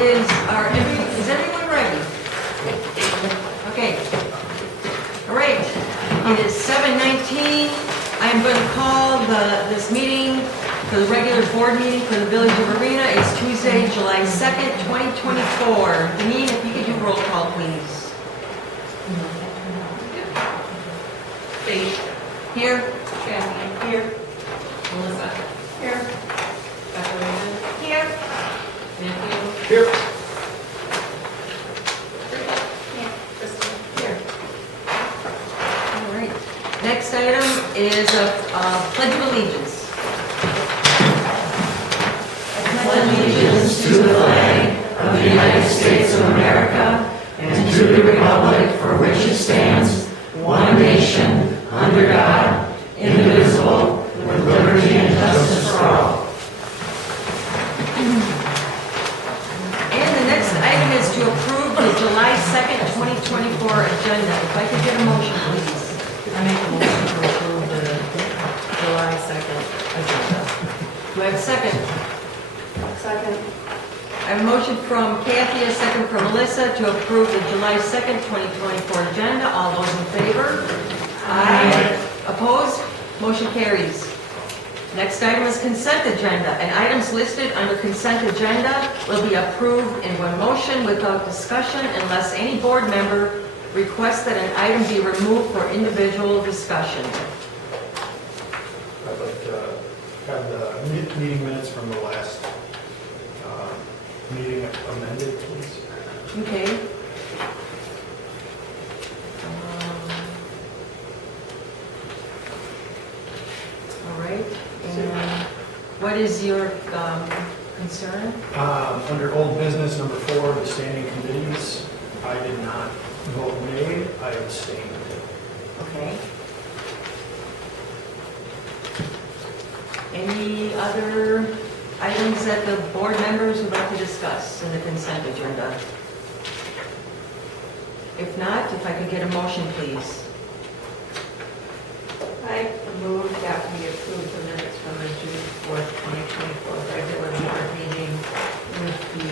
Is everyone ready? Okay. All right. It is 7:19. I am going to call this meeting for the regular board meeting for the Village of Arena. It's Tuesday, July 2nd, 2024. Deneen, if you could do roll call, please. Faith. Here. Kathy. Here. Melissa. Here. Dr. Raymond. Here. Matthew. Here. Kristen. Here. All right. Next item is a pledge of allegiance. I pledge allegiance to the flag of the United States of America and to the republic for which it stands, one nation, under God, indivisible, with liberty and justice for all. And the next item is to approve the July 2nd, 2024 agenda. If I could get a motion, please. I make a motion to approve the July 2nd agenda. Do I have a second? Second. I have a motion from Kathy, a second from Melissa to approve the July 2nd, 2024 agenda. All those in favor? Aye. Opposed? Motion carries. Next item is consent agenda, and items listed under consent agenda will be approved in one motion without discussion unless any board member requests that an item be removed for individual discussion. I'd like to have the meeting minutes from the last meeting amended, please. Okay. All right. And what is your concern? Under old business number 4, the standing committees, I did not vote nay, I abstained. Okay. Any other items that the board members would like to discuss in the consent agenda? If not, if I could get a motion, please. I move that we approve the minutes from the June 4th, 2024 regular board meeting with the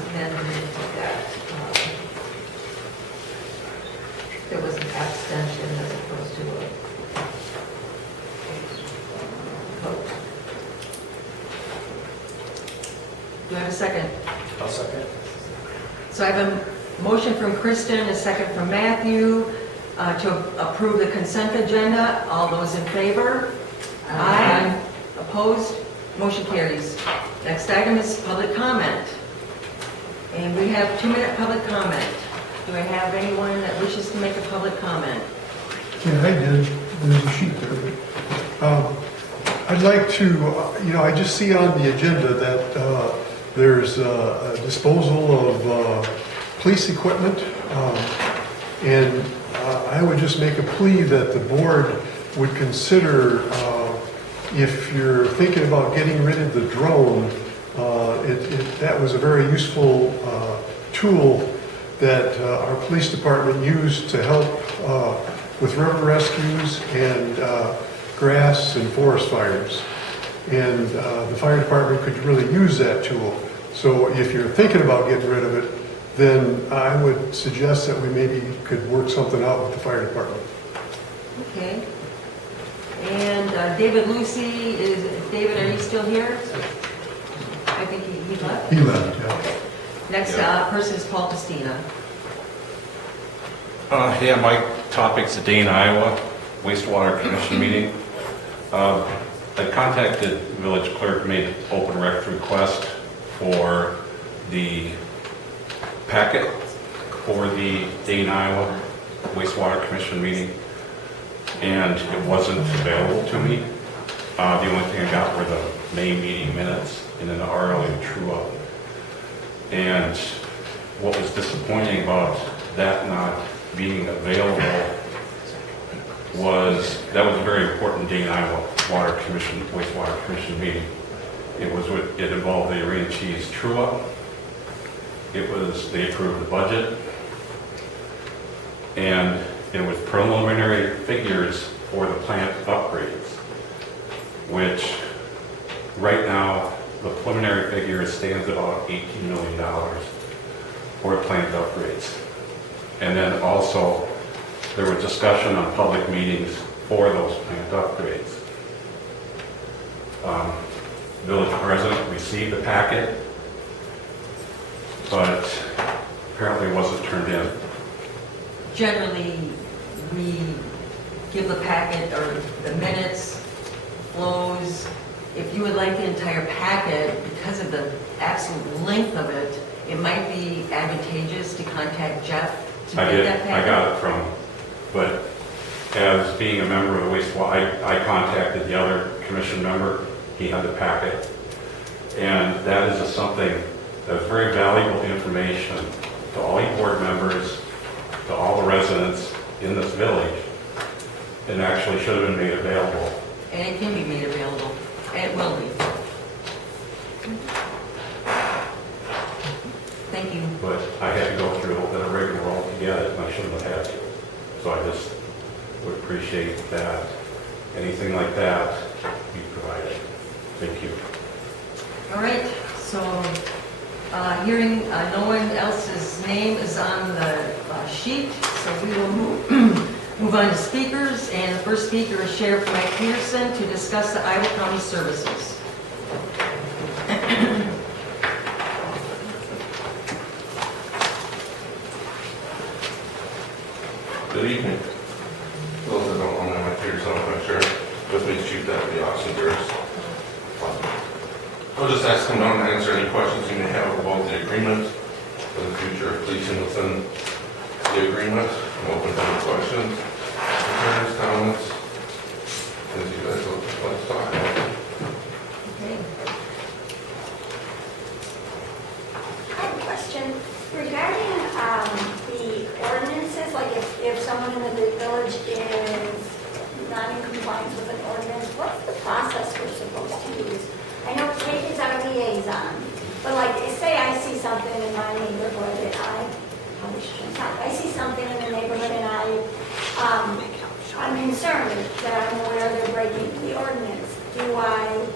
amendment that there was an abstention as opposed to a vote. Do I have a second? I'll second. So I have a motion from Kristen, a second from Matthew, to approve the consent agenda. All those in favor? Aye. Opposed? Motion carries. Next item is public comment. And we have 2-minute public comment. Do I have anyone that wishes to make a public comment? Yeah, I did. There's a sheet there. But, I'd like to, I just see on the agenda that there's a disposal of police equipment. And I would just make a plea that the board would consider, if you're thinking about getting rid of the drone, that was a very useful tool that our police department used to help with river rescues and grass and forest fires. And the fire department could really use that tool. So if you're thinking about getting rid of it, then I would suggest that we maybe could work something out with the fire department. Okay. And David Lucy, David, are you still here? I think he left. He left, yeah. Okay. Next person is Paul Pistina. Yeah, my topic's the Dane, Iowa wastewater commission meeting. I contacted village clerk, made an open record request for the packet for the Dane, Iowa wastewater commission meeting, and it wasn't available to me. The only thing I got were the May meeting minutes and then the RLA true up. And what was disappointing about that not being available was that was a very important Dane, Iowa wastewater commission meeting. It involved the Arena Cheese true up. They approved the budget, and it was preliminary figures for the plant upgrades, which right now the preliminary figure stands at about $18 million for plant upgrades. And then also, there was discussion on public meetings for those plant upgrades. Village president received the packet, but apparently wasn't turned in. Generally, we give the packet or the minutes, flows. If you would like the entire packet, because of the absolute length of it, it might be advantageous to contact Jeff to I get did, that I packet. got it from, but as being a member of the wastewater, I contacted the other commission member, he had the packet. And that is something that's very valuable information to all you board members, to all the residents in this village, and actually should have been made available. And it can be made available. It will be. Thank you. But I had to go through a rigmarole to get it, and I shouldn't have had to. So I just would appreciate that. Anything like that, be provided. Thank you. All right, so hearing no one else's name is on the sheet, so we will move on to speakers. And the first speaker is Sheriff Mike Peterson to discuss the Iowa County services. Good evening. Those that don't know me, I'm Mike Peterson, I'm Sheriff. With me is Chief Deputy Austin Durst. I'll just ask him down to answer any questions you may have about the agreement for the future of policing within the agreement. I'm open to any questions, concerns, comments, as you guys would like to talk about. Okay. I have a question regarding the ordinances, like if someone in the village is not in compliance with an ordinance, what's the process we're supposed to use? I know Kate is our liaison, but like, say I see something in my neighborhood and I see something in the neighborhood and I'm concerned that I'm aware they're breaking the ordinance. Do I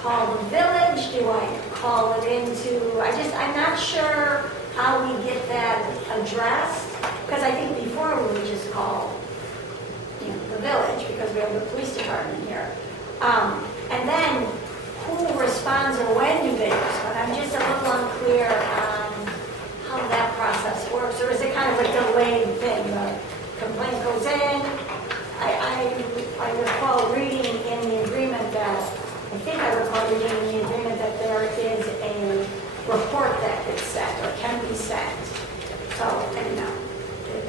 call the village? Do I call it into, I'm not sure how we get that addressed, because I think before we would just call, the village, because we have the police department here. And then who responds or when you get a response? I'm just a little unclear on how that process works, or is it kind of a delayed thing? The complaint goes in. I recall reading in the agreement that, I think I recall reading in the agreement that there is a report that gets sent or can be sent. So, I don't know.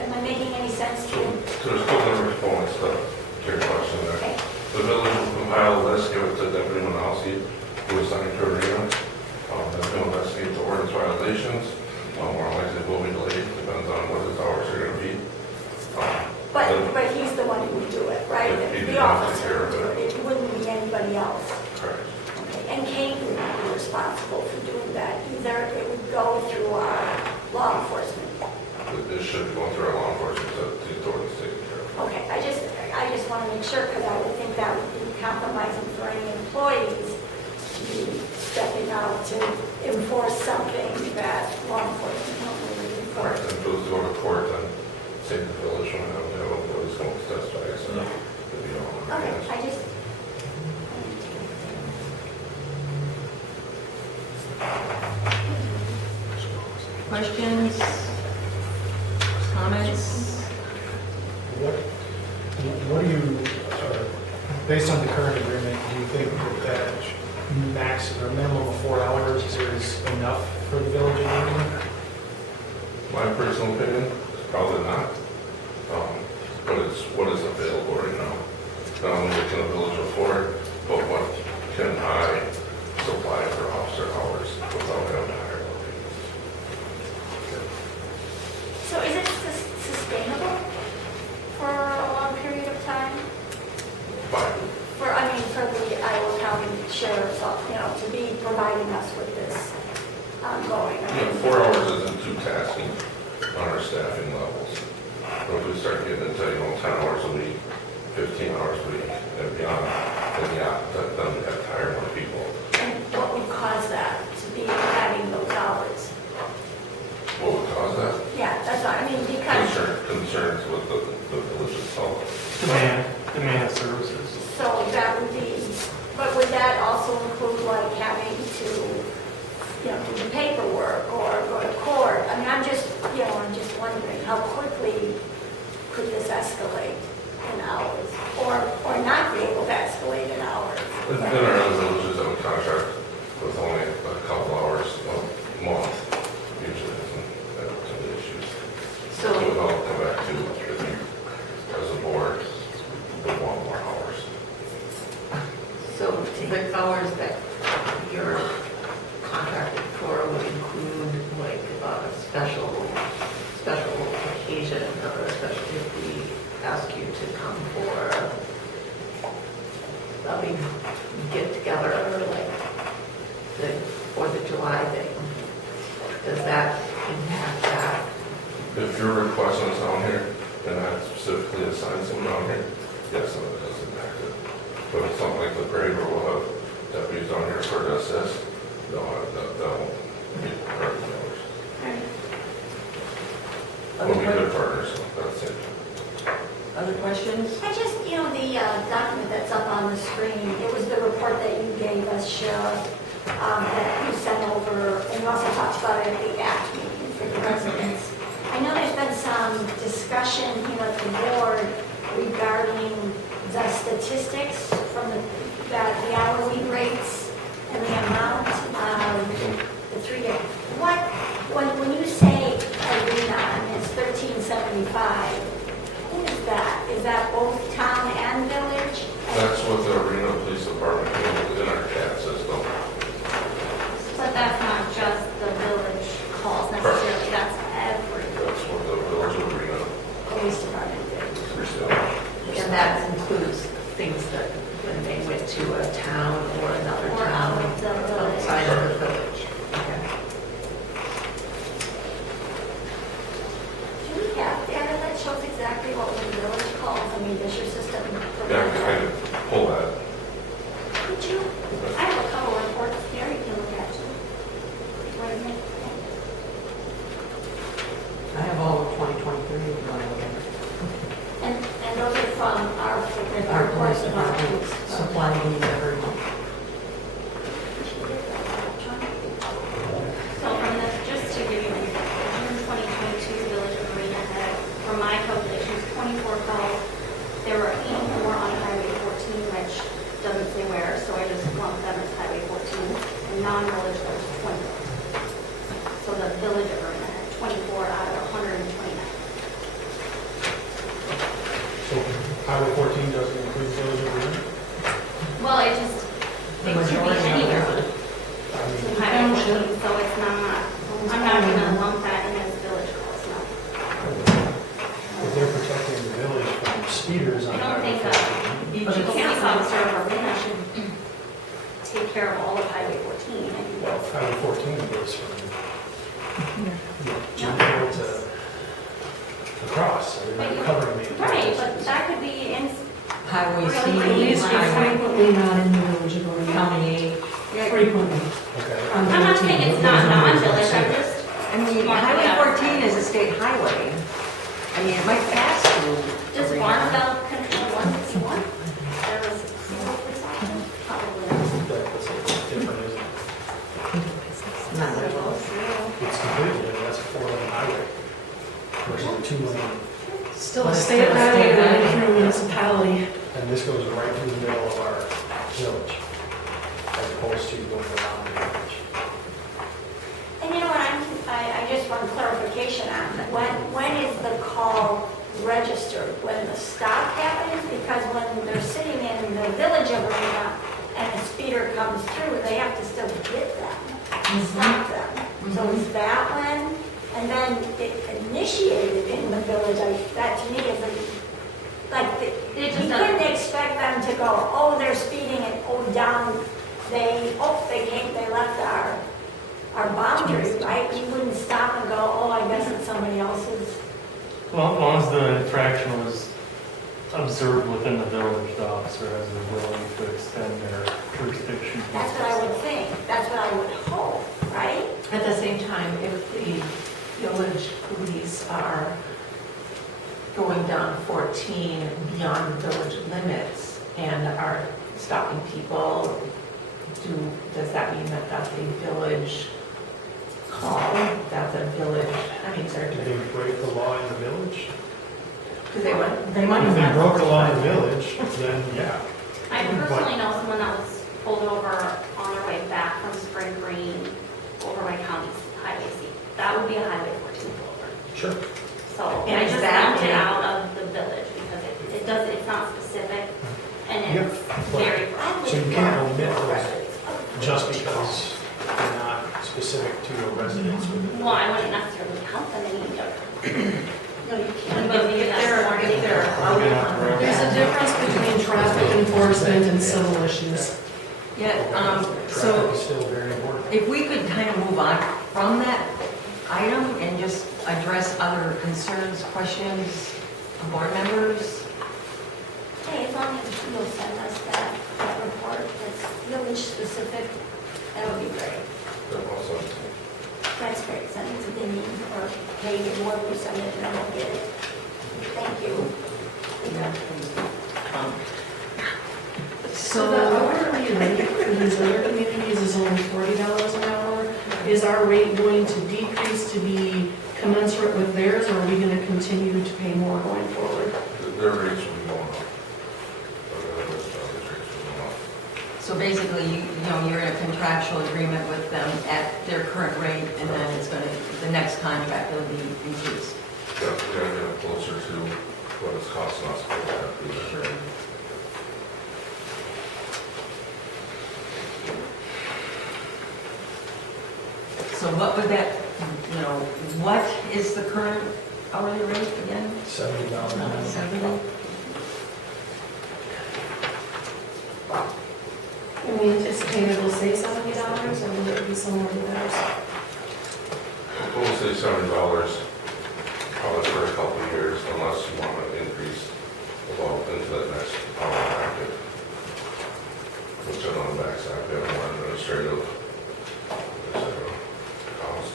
Am I making any sense to you? So there's a couple of responses to your question there. Okay. The village will compile a list, give it to Deputy Manalsi, who is signed to agreement. That's going to investigate the ordinance violations. More likely it will be delayed, depends on what his hours are going to be. But he's the one who would do it, right? He'd be The officer the would do it. It wouldn't be anybody else. Correct. Okay. And Kate would be responsible for doing that. Either it would go through our law enforcement. This should go through our law enforcement, so the authorities take care of. Okay, I just want to make sure, because I would think that would be compromising for any employees to be stepping out to enforce something that law enforcement don't really Correct, enforce. and if it was to go to court, then say the village when I don't know what is going to testify, so it'd be all on our Okay, hands. I just. Questions? Comments? What do you, based on the current agreement, do you think that max or minimum of 4 hours is enough for the village agreement? My personal opinion is probably not, but it's what is available right now. Not only can the village afford, but what can I supply for officer hours without having to hire more people. So is it sustainable for a long period of time? But For the Iowa County Sheriff's Office, to be providing us with this ongoing? 4 hours isn't too tasking on our staffing levels. But if we start getting into 10 hours a week, 15 hours a week, and beyond, then we have to hire more people. And what would the 4th of July thing. Does that impact that? If you're requesting us down here, and I specifically assign someone down here, yes, then it does impact it. But if something like the parade where we'll have deputies down here for to assist, no, that won't be part of the village. We'll be good partners, so that's it. Other questions? I just, the document that's up on the screen, it was the report that you gave us, Sheriff, that you sent over, and you also talked about it at the ACT meeting for the residents. I know there's been some discussion here at the board regarding the statistics from the hourly rates and the amount of the 3 days. When you say arena and it's $13.75, what is that? Is that both town and village? That's what the Arena Police Department handles in our CAD system. But that's not just the village calls necessarily, that's every. That's what the village arena Police department did. is. And that includes things that when they went to a town or another Or town out of the village. outside of the village. Okay. Do we have data that shows exactly what the village calls? I mean, does your system Yeah, I provide? can pull that. Could you? I have a couple of reports here you can look at too. Wait a minute. I have all of 2023 if you want to look at it. And those are from our Our reports police about. department supply these every month. So from this, just to give you an example, June 2022 Village of Marina had, from my calculations, 24 calls. There were 84 on Highway 14, which doesn't say where, so I just lumped them as Highway 14. And non-village was 20. So the Village of Marina had 24 out of 129. So Highway 14 doesn't include Village of Green? Well, it just, it could be anywhere on I mean, Highway 14, so it's not, I'm not gonna lump that in as village calls, no. if they're protecting the village from speeders on I don't Highway think 14. each police officer of Arena should take care of all of Highway 14. And Well, Highway 14 goes from Jim Hill to across, so they're not covering the entire Right, distance. but that could be in, Highway C, Police highway frequently not in the village of Orient. county. Frequently. Okay. On I'm not saying 13. it's not non-village, I'm just, I mean, Highway 14 is a state highway. I mean, it might pass through. does Arena. Barnwell connect to 151? There was zero police officers? Probably not. That's different, isn't it? Not at all. It's completely, that's a 4-lane highway versus a 2-lane. Still But a it's state still a highway state running highway. through a municipality. And this goes right through the middle of our village, as opposed to going around the village. And you know what, I just want clarification on, when is the call registered? When the stop happens? Because when they're sitting in the village arena and a speeder comes through, they have to still get them, stop them. So is that when? And then it initiated in the village, that to me is like, It just you doesn't- couldn't expect them to go, oh, they're speeding and oh, down, they left our boundary, right? You wouldn't stop and go, oh, I guess it's somebody else's. Well, as long as the infraction was observed within the village, the officer has the ability to extend their jurisdiction. That's what I would think, that's what I would hope, right? At the same time, if the village police are going down 14 beyond the village limits and are stopping people, does that mean that that's a village call? That's a village, I mean, they're, Did they break the law in the village? because they might If they have. broke the law in the village, then yeah. I personally know someone that was pulled over on their way back from Spring Green over by County Highway C. That would be a Highway 14 pullover. Sure. So And I is just that lumped it in- out of the village because it's not specific and it's very. So you can't omit those just because they're not specific to a residence within. Well, I wouldn't necessarily count them in either. No, you can't. But maybe If that's they're, more if they're difficult. out We're gonna have to on the wrap There's a difference between traffic enforcement and civil issues. Yeah, Traffic so is still very important. if we could kind of move on from that item and just address other concerns, questions of board members. Hey, as long as you'll send us that report that's village specific, that would be great. That also, That's great, send it to Denny or Katie, whoever you send it, and then we'll get it. Thank you. So the hourly rate for these other communities is only $40 an hour. Is our rate going to decrease to be commensurate with theirs, or are we going to continue to pay more going forward? their rates will be going up. Their rates will be going up. So basically, you're in a contractual agreement with them at their current rate, and then it's going to, the next contract will be increased. Yeah, we gotta get closer to what it's costing us to pay that fee. Sure. So what would that, what is the current hourly rate again? $70 an hour. 70? And we anticipate it will stay $70, or will it be somewhere to theirs? We'll say $70 probably for a couple of years unless you want to increase above into that next hour bracket. Which are on the backside, we have more administrative cost.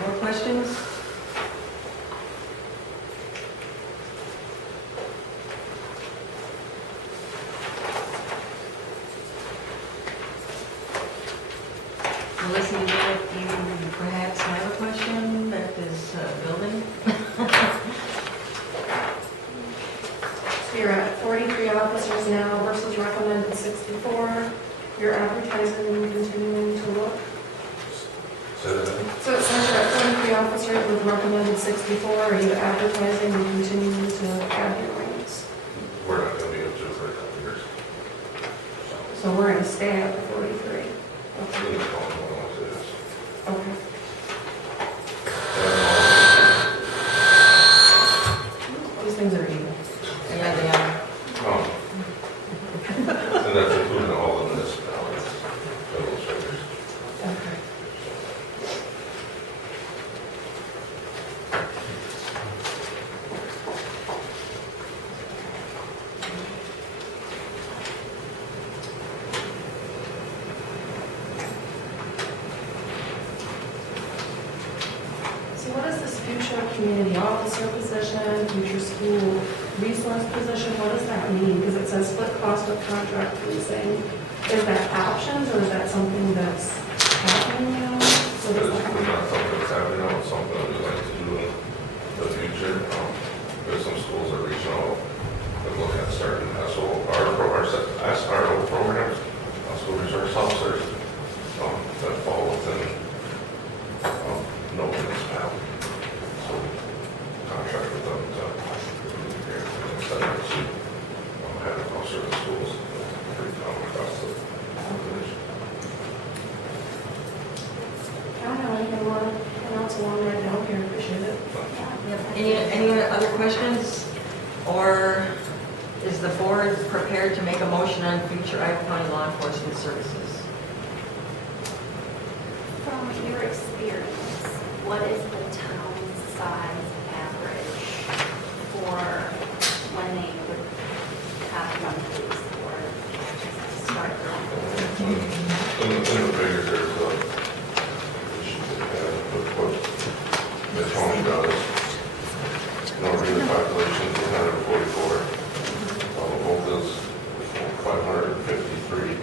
More questions? Melissa, you perhaps have a question that is building? So you're at 43 officers now versus recommended 64. You're advertising and continuing to look. Say that again? So it says you're at 43 officers with recommended 64. Are you advertising and continuing to add your ranks? We're not gonna be able to for a couple of years. So we're going to stay at the 43. We Okay. need to call them what it is. Okay. These things are evil. Yeah, they are. And that's including all the municipalities, those figures. Okay. So what is this future community officer position, future school resource position, what does that mean? Because it says split cost with contract leasing. Is that options, or is that something that's happening now? What does that It's mean? not something that's happening now, it's something that we'd like to do in the future. There's some schools that reach out and look at starting SRO programs, school resource officers, that fall within, no municipality. So contract with them to, set up to, have a officer in the schools, pretty common across the village. I don't have anything more, anything else along right now here, appreciate it. Any other questions? Or is the board prepared to make a motion on future Iowa County law enforcement services? From your experience, what is the town size average for when they would have one police or start their own police? In the bigger, there's what the county does. The population is 144. Both is 553.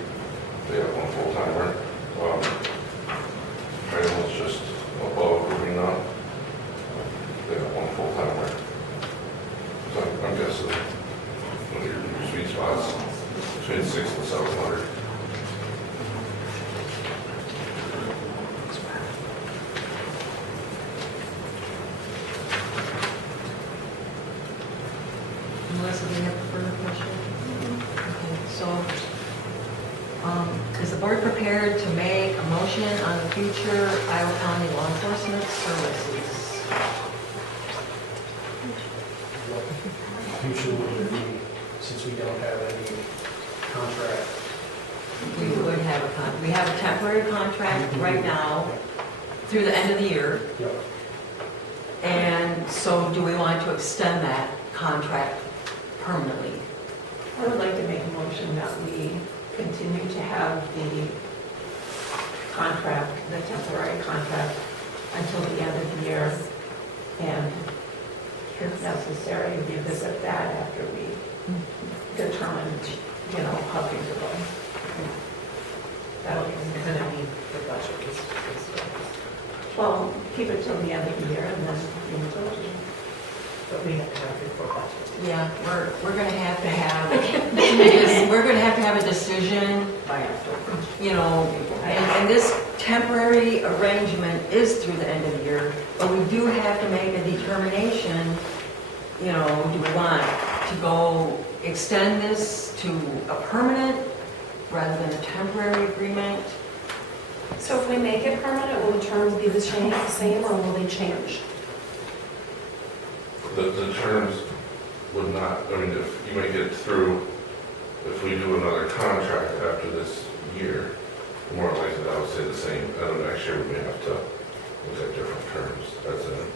They have one full-timer. Trail's just above Arena. They have one full-timer. So I'm guessing your sweet spots between 600 and 700. Is the board prepared to make a motion on the future Iowa County law enforcement services? Usually, since we don't have any contract. We would have we have a temporary contract right now through the end of the year. Yep. And so do we want to extend that contract permanently? I would like to make a motion that we continue to have the contract, the temporary contract, until the end of the year, and if necessary, revisit that after we determine, how things are going. That'll be, well, keep it till the end of the year and then renegotiate. But we have to have it before budget. Yeah, we're gonna have to have, we're gonna have to have a decision, By October. and this temporary arrangement is through the end of the year, but we do have to make a determination, do we want to go extend this to a permanent rather than a temporary agreement? So if we make it permanent, will the terms be the same, or will they change? The terms would not, if you make it through, if we do another contract after this year, more likely I would say the same. Next year we may have to look at different terms, as in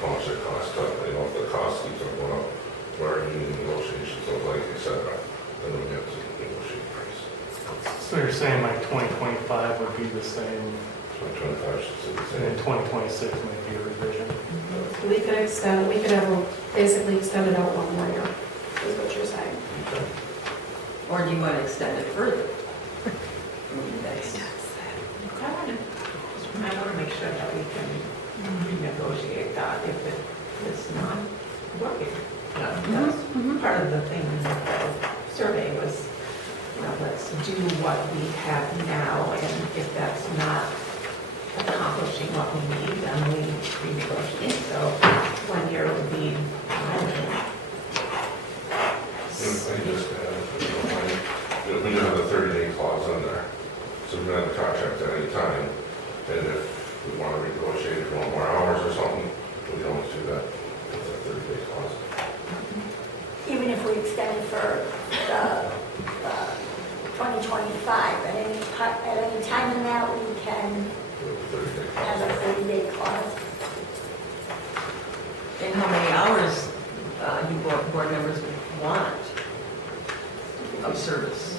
how much it costs us. If the cost keeps on going up, where our union negotiations look like, et cetera, then we have to negotiate price. So you're saying like 2025 would be the same, So 25 should stay the and then same. 2026 might be a revision? We could basically extend it out 1 more year, is what you're saying. Okay. Or do you want to extend it further? I want to make sure that we can renegotiate that if it's not working. That's part of the thing in the survey was, let's do what we have now, and if that's not accomplishing what we need, then we renegotiate. So 1 year would be, I just add, we do have the 30-day clause in there, so we can have the contract at any time, and if we want to renegotiate, if we want more hours or something, we can always do that with that 30-day clause. Even if we extend it for the 2025, at any time in that, we can With the 30-day have clause. a 30-day clause. And how many hours do board members want of service?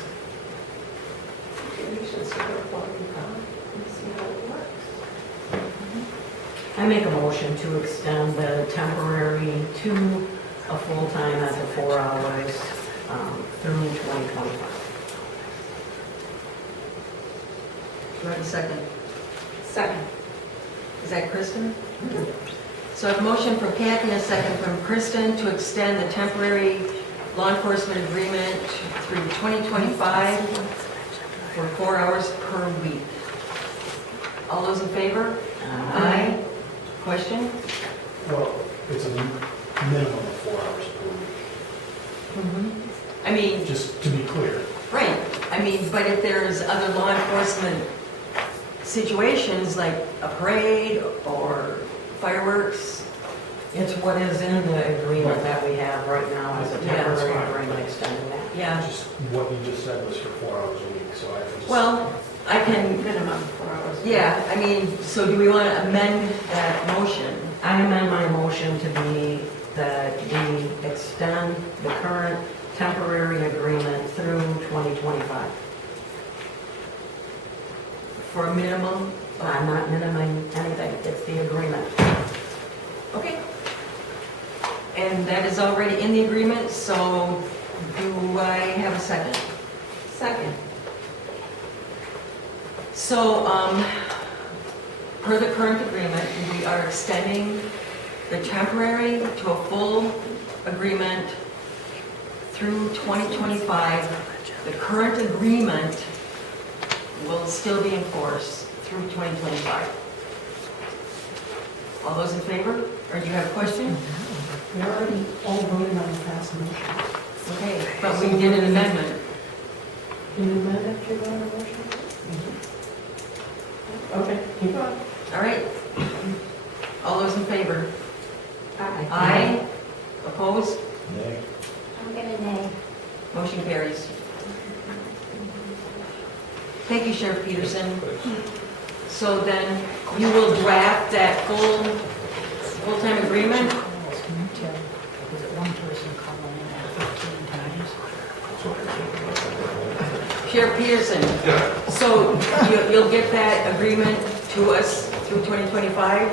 We should see what we've got and see how it works. I make a motion to extend the temporary to a full-time at the 4 hours through 2025. Do I have a second? Second. Is that Kristen? So I have a motion from Kathy and a second from Kristen to extend the temporary law enforcement agreement through 2025 for 4 hours per week. All those in favor? Aye. Question? Well, it's a minimum of 4 hours per week, I mean, just to be clear. right, but if there's other law enforcement situations like a parade or fireworks, It's what is in the agreement that we have right now as a Yeah, that's temporary fine. agreement extending that. yeah. Just what you just said was for 4 hours a week, so I just. Well, I can, Minimum 4 hours. yeah, so do we want to amend that motion? I amend my motion to be that we extend the current temporary agreement through 2025. For a minimum? I'm not minimizing anything, it's the agreement. Okay. And that is already in the agreement, so do I have a second? Second. So, per the current agreement, we are extending the temporary to a full agreement through 2025. The current agreement will still be in force through 2025. All those in favor? Or do you have a question? We already all voted on the past motion. Okay, but we did an amendment. Can you amend it if you're going to Thank you, Sheriff Peterson. So then you will draft that full-time agreement? Was it one person calling in at 15 times? Sheriff Peterson, Yeah, so you'll get that agreement to us through 2025?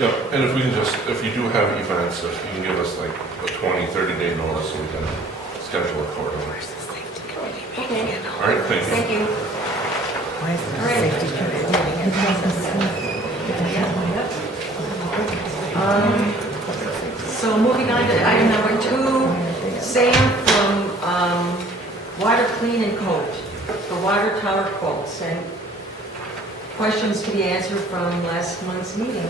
yeah, and if we can just, if you do have events, if you can give us like a 20, 30-day notice, so we can schedule accordingly. Okay, All right, thank you. thank you. Why is there a Right. safety committee meeting in So moving on to item number 2, Sam from Water Clean and Coat for water tower quotes and questions to be answered from last month's meeting.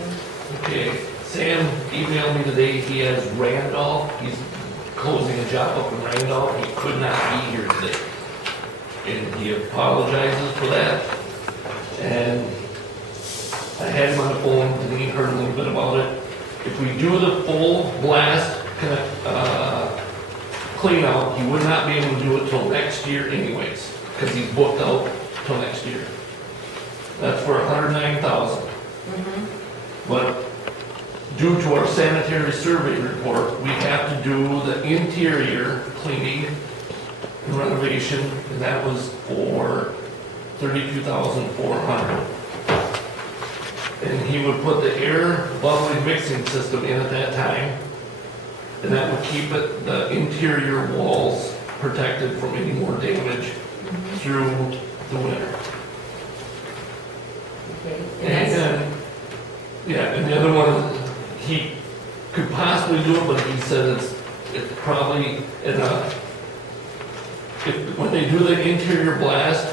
Okay, Sam emailed me today, he has Randolph, he's closing a job up in Randolph, he could not be here today. And he apologizes for that. And I had him on the phone, and he heard a little bit about it. If we do the full blast clean out, he would not be able to do it till next year anyways, because he's booked out till next year. That's for $109,000. But due to our sanitary survey report, we have to do the interior cleaning and renovation, and that was for $32,400. And he would put the air bubbling mixing system in at that time, and that would keep it, the interior walls protected from any more damage through the winter. Okay, And and that's, then, yeah, and the other one, he could possibly do it, but he said it's probably enough. When they do the interior blast,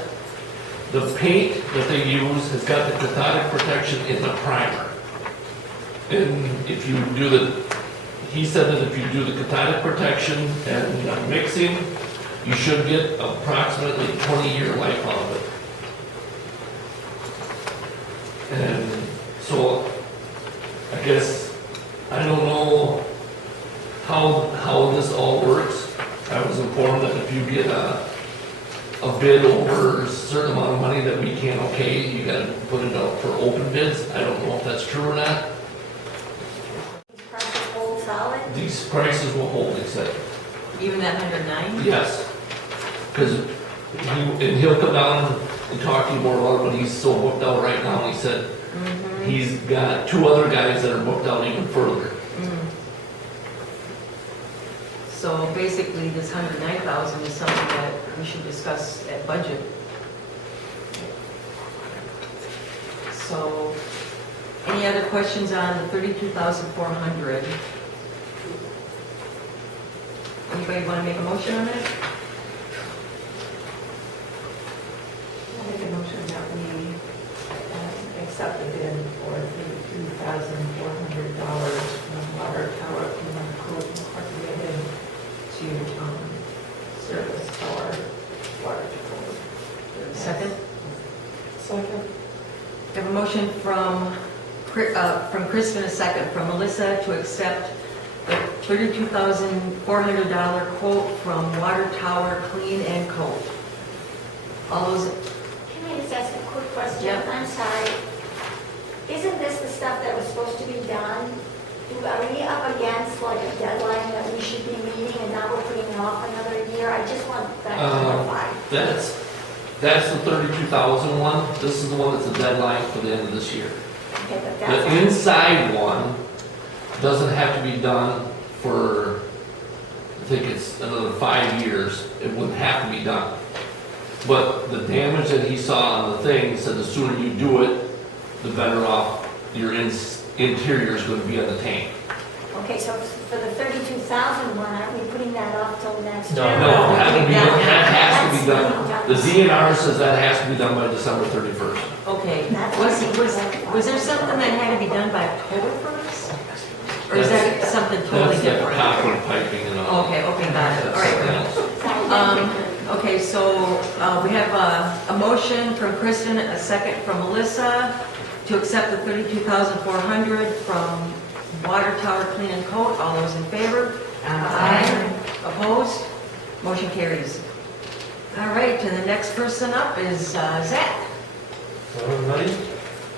the paint that they use has got the cathodic protection in the primer. And if you do he said that if you do the cathodic protection and mixing, you should get approximately 20-year life out of it. And so, I guess, I don't know how this all works. I was informed that if you get a bid over a certain amount of money that we can't okay, you gotta put it out for open bids. I don't know if that's true or not. These prices hold solid? These prices will hold, they said. even at 109? Yes. Because he'll come down and talk to you more about it, but he's so booked out right now. He said he's got 2 other guys that are booked out even further. So basically, this 109,000 is something that we should discuss at budget. So, any other questions on the 32,400? Anybody want to make a motion on it? I make a motion that we accept the bid for $32,400 from Water Tower Cleaning Code Incorporated to service our water tower. Second? Second. We have a motion from Kristen, a second from Melissa to accept the $32,400 quote from Water Tower Clean and Coat. All those, Can I just ask a quick question? Yeah. I'm sorry. Isn't this the stuff that was supposed to be done? Are we up against like a deadline that we should be meeting and now we're putting it off another year? I just want that clarified. That's the 32,000 one. This is the one that's the deadline for the end of this year. Okay, but The that's, inside one doesn't have to be done for, I think it's another 5 years. It wouldn't have to be done. But the damage that he saw on the thing said the sooner you do it, the better off your interior is going to be on the tank. okay, so for the 32,000 one, aren't we putting that off till next No. year? No, that has to be That's done. being The DNR says that has to be done by December 31st. okay. Was there something that had to be done by October 1st? Or is that something totally That's the different? copper piping and all. Okay, got it. All right. That's- Okay, so we have a motion from Kristen, a second from Melissa to accept the $32,400 from Water Tower Clean and Coat. All those in favor? Aye. Opposed? Motion carries. All right, and the next person up is Zach. Hello, everybody.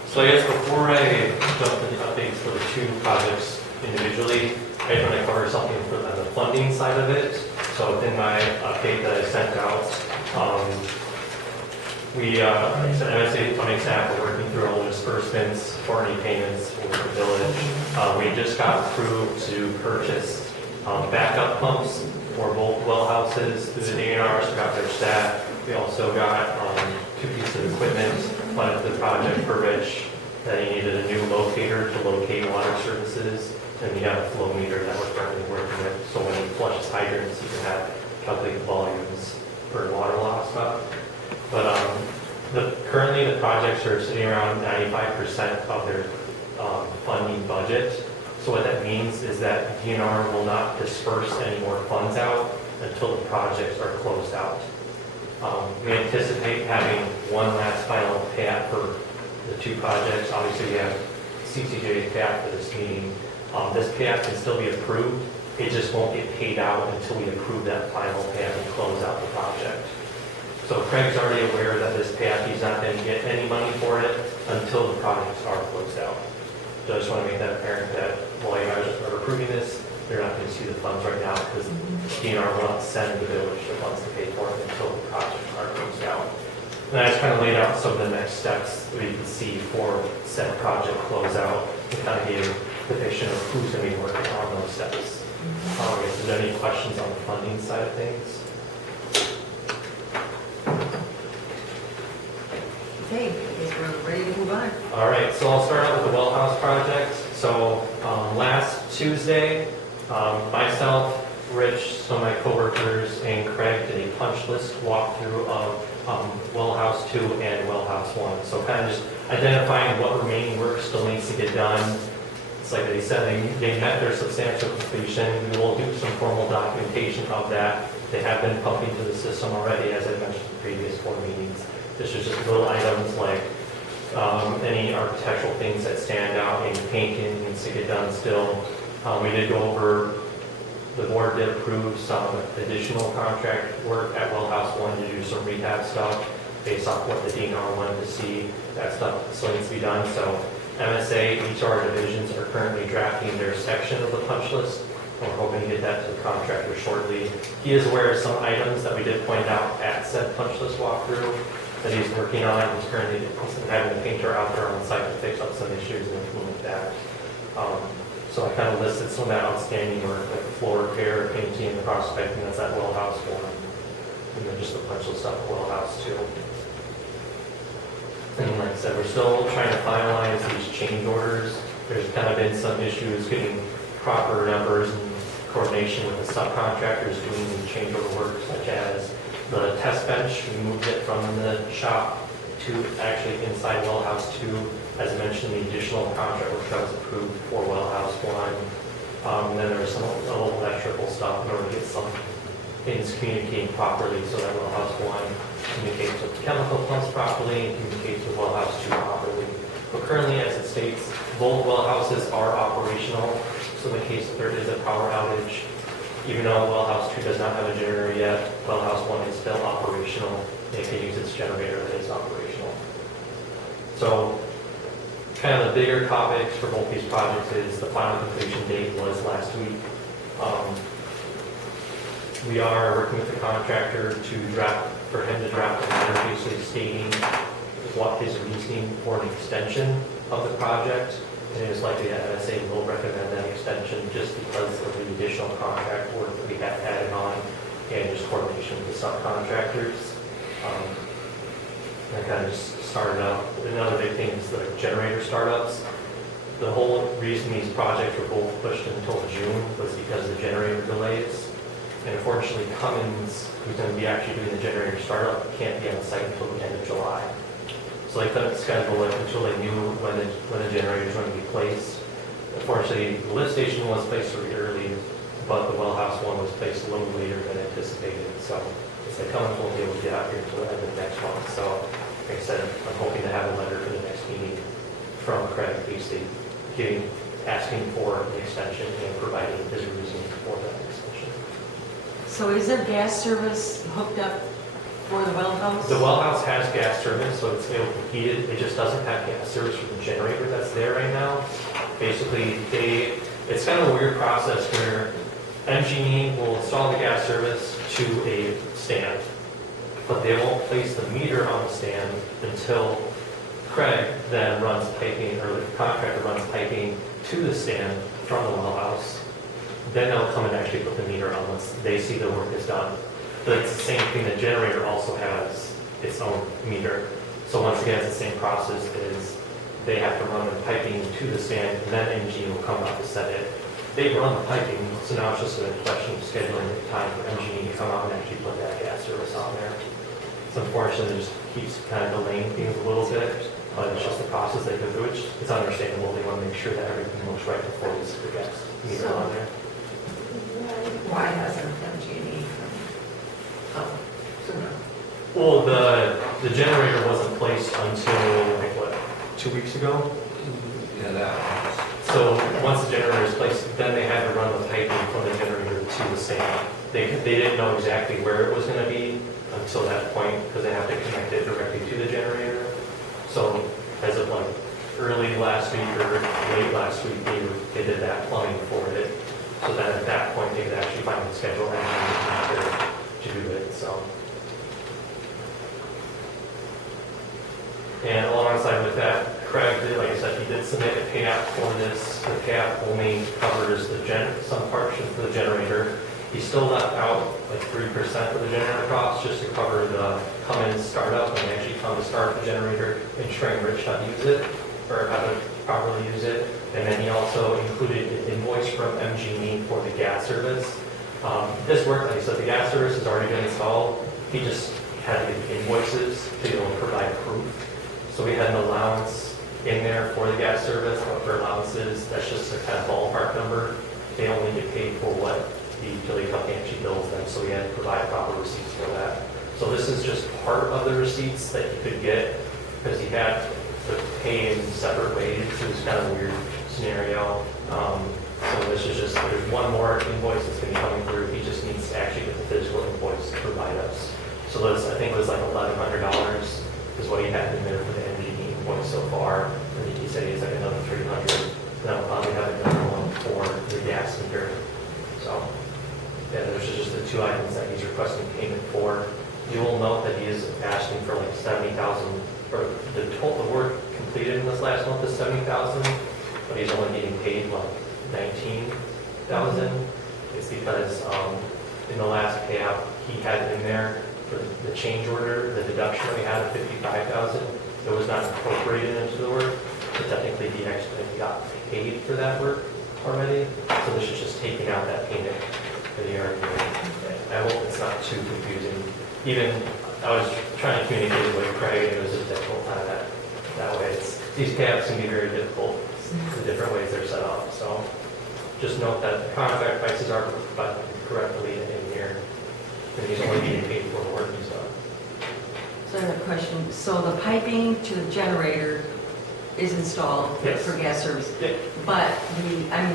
So I guess before I jump into updates for the two projects individually, I just want to cover something for the funding side of it. So within my update that I sent out, like I said, MSA funding staff are working through all the disbursements for any payments for the village. We just got approved to purchase backup pumps for both well houses through the DNR, so got their staff. We also got 2 pieces of equipment funded the project for Rich, that he needed a new locator to locate water services, and we have a flow meter that we're currently working with, so when he flushes hydrants, he can have calculate the volumes for water loss stuff. But currently the projects are sitting around 95% of their funding budget. So what that means is that DNR will not disperse any more funds out until the projects are closed out. We anticipate having one last final payout for the 2 projects. Obviously, we have CCJ's payout for this meeting. This payout can still be approved. It just won't get paid out until we approve that final payout and close out the project. So Craig's already aware that this payout, he's not going to get any money for it until the projects are closed out. So I just want to make that apparent that while you guys are approving this, they're not going to see the funds right now because DNR will not send the village the funds to pay for it until the projects are closed out. And I just kind of laid out some of the next steps that you can see for said project closeout and kind of gave the vision of who's going to be working on those steps. If there's any questions on the funding side of things. Okay, I guess we're ready to move on. All right, so I'll start out with the well house project. So last Tuesday, myself, Rich, some of my coworkers, and Craig did a punch list walkthrough of well house 2 and well house 1. So kind of just identifying what remaining work still needs to get done. It's like they said, they met their substantial completion. We will do some formal documentation of that. They have been pumping to the system already, as I mentioned in previous board meetings. This is just little items like any architectural things that stand out, any painting needs to get done still. We did go over, the board did approve some additional contract work at well house 1 to do some rehab stuff based off what the DNR wanted to see. That stuff still needs to be done. So MSA, each of our divisions are currently drafting their section of the punch list. We're hoping to get that to the contractor shortly. He is aware of some items that we did point out at said punch list walkthrough that he's working on. He's currently having a painter out there on site to fix up some issues and implement that. So I kind of listed some of that outstanding work, like the floor repair, painting, the prospecting, that's at well house 1. And then just the punch list stuff at well house 2. And like I said, we're still trying to finalize these change orders. There's kind of been some issues getting proper numbers and coordination with the subcontractors doing the change order work, such as the test bench. We moved it from the shop to actually inside well house 2. As I mentioned, the additional contract work that was approved for well house 1. And then there was some little electrical stuff in order to get some things communicating properly so that well house 1 communicates with the chemical pumps properly and communicates with well house 2 properly. But currently, as it states, both well houses are operational. So in the case that there is a power outage, even though well house 2 does not have a generator yet, well house 1 is still operational. It can use its generator that is operational. So kind of the bigger topics for both these projects is the final completion date was last week. We are working with the contractor for him to draft a letter basically stating what his reasoning for an extension of the project. And it is likely that MSA will recommend that extension just because of the additional contract work that we have added on and just coordination with the subcontractors. I kind of just started out. Another big thing is the generator startups. The whole reason these projects were both pushed until June was because of the generator delays. And unfortunately, Cummins, who's going to be actually doing the generator startup, can't be on site until the end of July. So they couldn't schedule it until they knew when the generator was going to be placed. Unfortunately, the lift station was placed really early, but the well house 1 was placed a little later than anticipated. So it's like Cummins won't be able to get out here until the end of next month. So like I said, I'm hoping to have a letter for the next meeting from Craig, basically asking for an extension and providing his reasoning for that extension. So is there gas service hooked up for the well house? The well house has gas service, so it's able to heat it. It just doesn't have gas service for the generator that's there right now. Basically, it's kind of a weird process where MG&E will install the gas service to a stand, but they won't place the meter on the stand until Craig then runs piping, or the contractor runs piping to the stand from the well house. Then they'll come and actually put the meter on once they see the work is done. But it's the same thing, the generator also has its own meter. So once again, it's the same process, is they have to run the piping to the stand, and then MG will come out to set it. They run the piping, so now it's just a question of scheduling the time for MG to come out and actually put that gas service on there. So unfortunately, it just keeps kind of delaying things a little bit, but it's just the process they go through, which it's understandable. They want to make sure that everything looks right before they put the gas meter on there. Why hasn't MG&E come sooner? Well, the generator wasn't placed until, like, what, 2 weeks ago? Yeah, that. So once the generator is placed, then they had to run the piping from the generator to the stand. They didn't know exactly where it was going to be until that point, because they have to connect it directly to the generator. So as of like early last week or late last week, they did that plumbing for it. So then at that point, they could actually finally schedule that to do it, so. And alongside with that, Craig did, like I said, he did submit a pay app for this. The pay app only covers some portion for the generator. He still left out like 3% of the generator cost just to cover the come in startup and actually come to start the generator and train Rich how to use it or how to properly use it. And then he also included an invoice from MG&E for the gas service. This worked, like I said, the gas service has already been installed. He just had to get the invoices to be able to provide proof. So we had an allowance in there for the gas service, but for allowances, that's just a kind of ballpark number. They only get paid for what the utility company actually bills them, so we had to provide proper receipts for that. So this is just part of the receipts that you could get, because he had to pay in separate ways. It was kind of a weird scenario. So this is just, there's one more invoice that's going to be coming through. He just needs to actually get the physical invoice to provide us. So this, I think it was like $1,100 is what he had in there for the MG&E invoice so far. And he said he's like another $300. Then we'll probably have another one for the gas meter. So, yeah, those are just the two items that he's requesting payment for. You will note that he is asking for like 70,000, or the total work completed in this last month is 70,000, but he's only getting paid like 19,000. It's because in the last payout, he had in there for the change order, the deduction that we had of 55,000, it was not incorporated into the work. So technically, he actually got paid for that work already. So this is just taking out that payment that he already made. I hope it's not too confusing. Even I was trying to communicate with Craig, and it was a difficult time that way. These payouts can be very difficult, the different ways they're set up. So just note that the contract prices are reflected correctly in here, and he's only getting paid for the work he's done. So I have a question. So the piping to the generator is installed Yes. for gas service. Yeah. But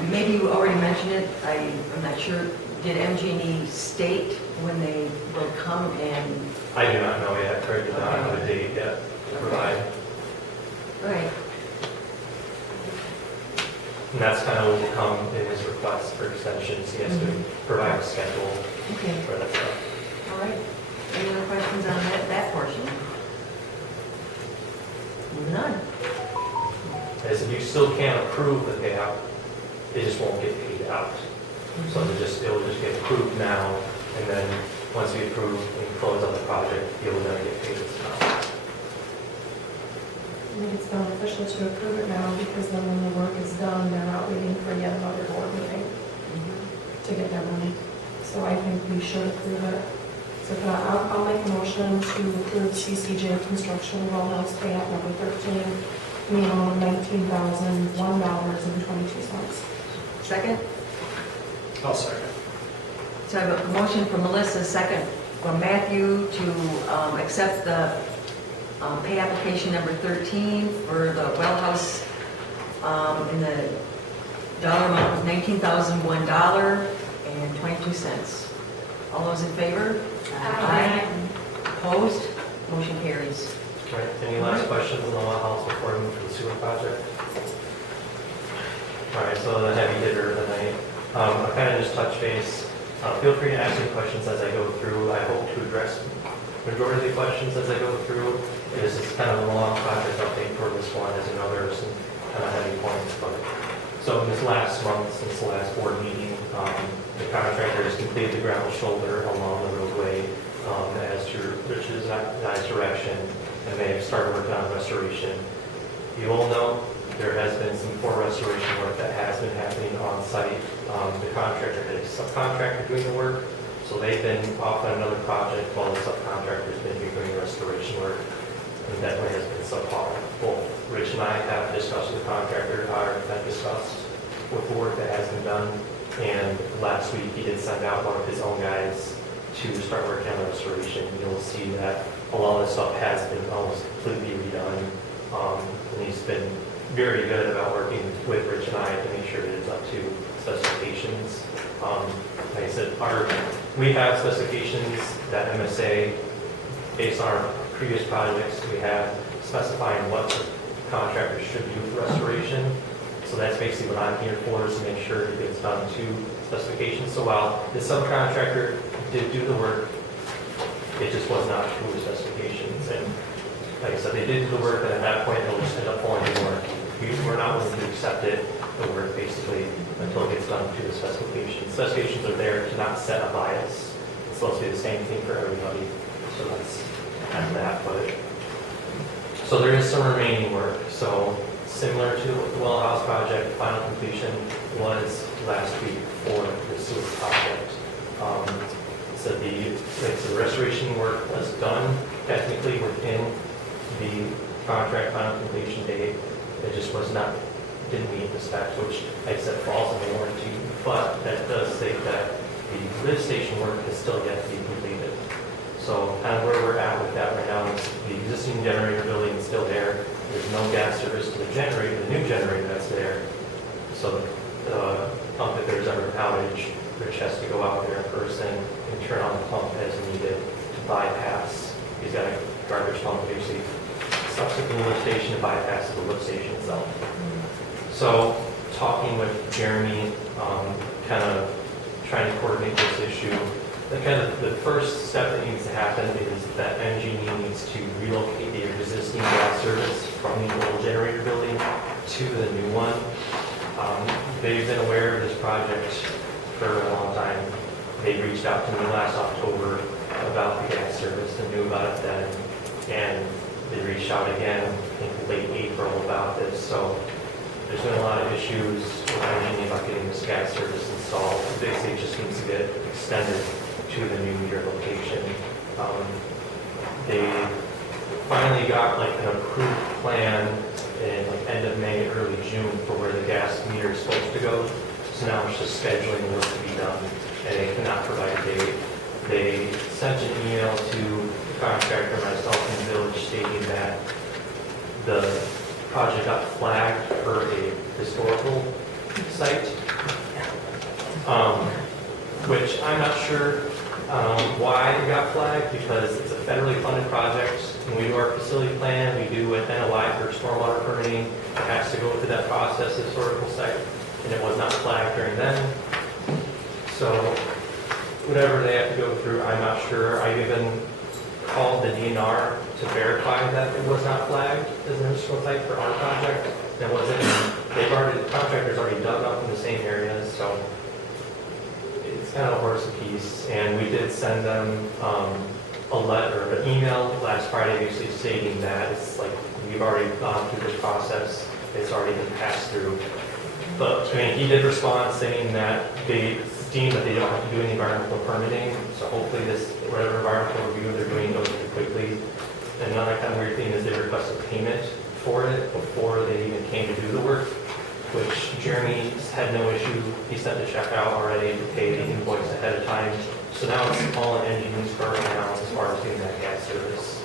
maybe you already mentioned it, I'm not sure. Did MG&E state when they will come and? I do not know yet. Craig did not have a date yet to provide. Right. And that's kind of what will come in his request for extensions. He has to provide a schedule Okay. for that stuff. All right. Any other questions on that portion? Moving on. As if you still can't approve the payout, it just won't get paid out. So it will just get approved now, and then once we approve and close out the project, you'll then get paid this amount. I think it's beneficial to approve it now, because then when the work is done, they're not waiting for yet another board meeting to get their money. So I think we should approve it. So I'll make a motion to approve CCJ Construction Well House payout number 13, in the amount of $19,001.22. Second? I'll second. So I have a motion from Melissa, second from Matthew to accept the pay application number 13 for the well house in the dollar amount of $19,001.22. All those in favor? Aye. Opposed? Motion carries. All right, any last questions on the well house before we move to the sewer project? All right, so the heavy hitter of the night. I'll kind of just touch base. Feel free to ask me questions as I go through. I hope to address majority of the questions as I go through. This is kind of a long project update for this one, as you know, there are some kind of heavy points. But so in this last month, since the last board meeting, the contractor has completed the gravel shoulder along the roadway as to Rich's direction, and they have started working on restoration. You will note there has been some poor restoration work that has been happening on site. The contractor had a subcontractor doing the work, so they've been off on another project while the subcontractor's been doing restoration work. And definitely has been subpar. Both Rich and I have discussed with the contractor, have discussed with the work that has been done. And last week he did send out one of his own guys to start working on the restoration. You'll see that a lot of this stuff has been almost completely redone. And he's been very good about working with Rich and I to make sure that it's up to specifications. Like I said, we have specifications that MSA, based on our previous projects, we have specifying what the contractor should do for restoration. So that's basically what I'm here for, is to make sure it gets done to specifications. So while the subcontractor did do the work, it just was not to the specifications. And like I said, they did do the work, and at that point, they'll just end up pulling the work. We're not willing to accept it, the work, basically, until it gets done to the specifications. Specifications are there to not set a bias. It's supposed to be the same thing for everybody. So that's kind of that, but so there is some remaining work. So similar to the well house project, final completion was last week for the sewer project. So the restoration work was done technically within the contract final completion date. It just didn't meet the specs, which like I said falls in the warranty, but that does state that the lift station work is still yet to be completed. So kind of where we're at with that right now is the existing generator building is still there. There's no gas service to the generator, the new generator that's there. So the pump, if there's ever an outage, Rich has to go out there in person and turn on the pump as needed to bypass. He's got a garbage pump basically sucks at the lift station to bypass the lift station itself. So talking with Jeremy, kind of trying to coordinate this issue. The first step that needs to happen is that MGE needs to relocate the existing gas service from the old generator building to the new one. They've been aware of this project for a long time. They reached out to me last October about the gas service and knew about it then. And they reached out again, I think late April, about this. So there's been a lot of issues with MGE about getting this gas service installed. Basically, it just needs to get extended to the new meter location. They finally got like an approved plan in like end of May, early June for where the gas meter is supposed to go. So now it's just scheduling work to be done, and they cannot provide a date. They sent an email to the contractor, myself, and the village stating that the project got flagged for a historical site, which I'm not sure why it got flagged, because it's a federally funded project. When we do our facility plan, we do an NOI for stormwater permitting. It has to go through that process, historical site, and it was not flagged during then. So whatever they have to go through, I'm not sure. I even called the DNR to verify that it was not flagged as an historical site for our project. It wasn't. The contractors already dug up in the same areas, so it's kind of a horse apiece. And we did send them a letter, an email last Friday, basically stating that it's like we've already gone through this process. It's already been passed through. But I mean, he did respond saying that they deem that they don't have to do any environmental permitting. So hopefully this, whatever environmental review they're doing goes pretty quickly. And another kind of weird thing is they requested payment for it before they even came to do the work, which Jeremy had no issue. He sent the check out already to pay the invoice ahead of time. So now it's all in engineering's court now as far as getting that gas service.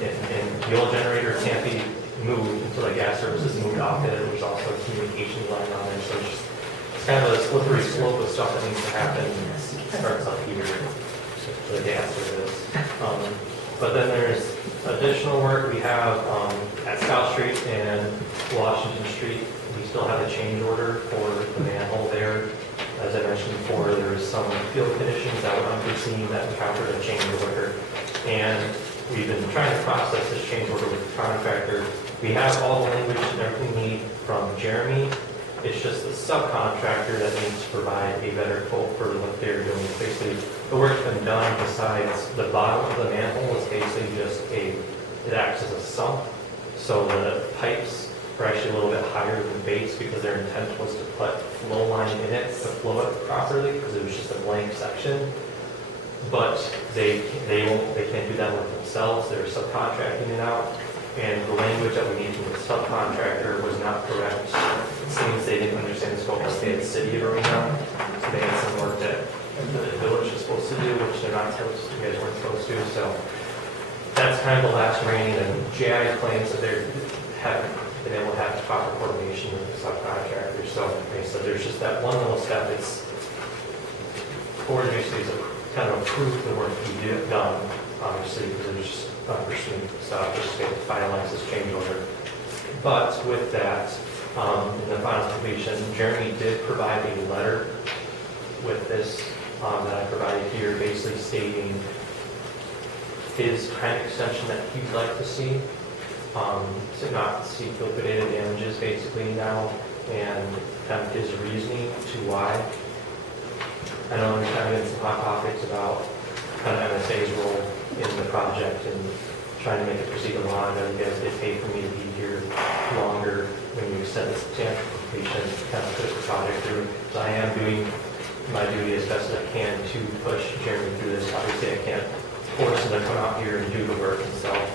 And the old generator can't be moved until the gas service is moved off it. There's also a communication line on there. So it's kind of a slippery slope of stuff that needs to happen. It starts up here for the gas service. But then there's additional work we have at South Street and Washington Street. We still have a change order for the manhole there. As I mentioned before, there was some field conditions that were unforeseen that encountered a change order. And we've been trying to process this change order with the contractor. We have all the language and everything we need from Jeremy. It's just the subcontractor that needs to provide a better quote for what they're doing. Basically, the work's been done besides the bottom of the manhole is basically just it acts as a sump. So the pipes are actually a little bit higher than base because their intent was to put flow line in it to flow it properly because it was just a blank section. But they can't do that with themselves. They're subcontracting it out. And the language that we need from the subcontractor was not correct. It seems they didn't understand the scope of the city of Arena. So they had some work that the village is supposed to do, which they're not supposed to, you guys weren't supposed to. So that's kind of the last remaining. And GI claims that they haven't been able to have proper coordination with the subcontractor. So like I said, there's just that one little step. It's coordination is kind of approve the work you did done, obviously, because it was just unforeseen stuff, just to finalize this change order. But with that, in the final completion, Jeremy did provide a letter with this that I provided here, basically stating his kind of extension that he'd like to see, to not see liquidated damages basically now, and kind of his reasoning to why. I know there's kind of been some hot topics about kind of MSA's role in the project and trying to make it proceed along. I know you guys get paid for me to be here longer when you extend the substantial completion, kind of push the project through. So I am doing my duty as best as I can to push Jeremy through this. Obviously, I can't force him to come out here and do the work himself,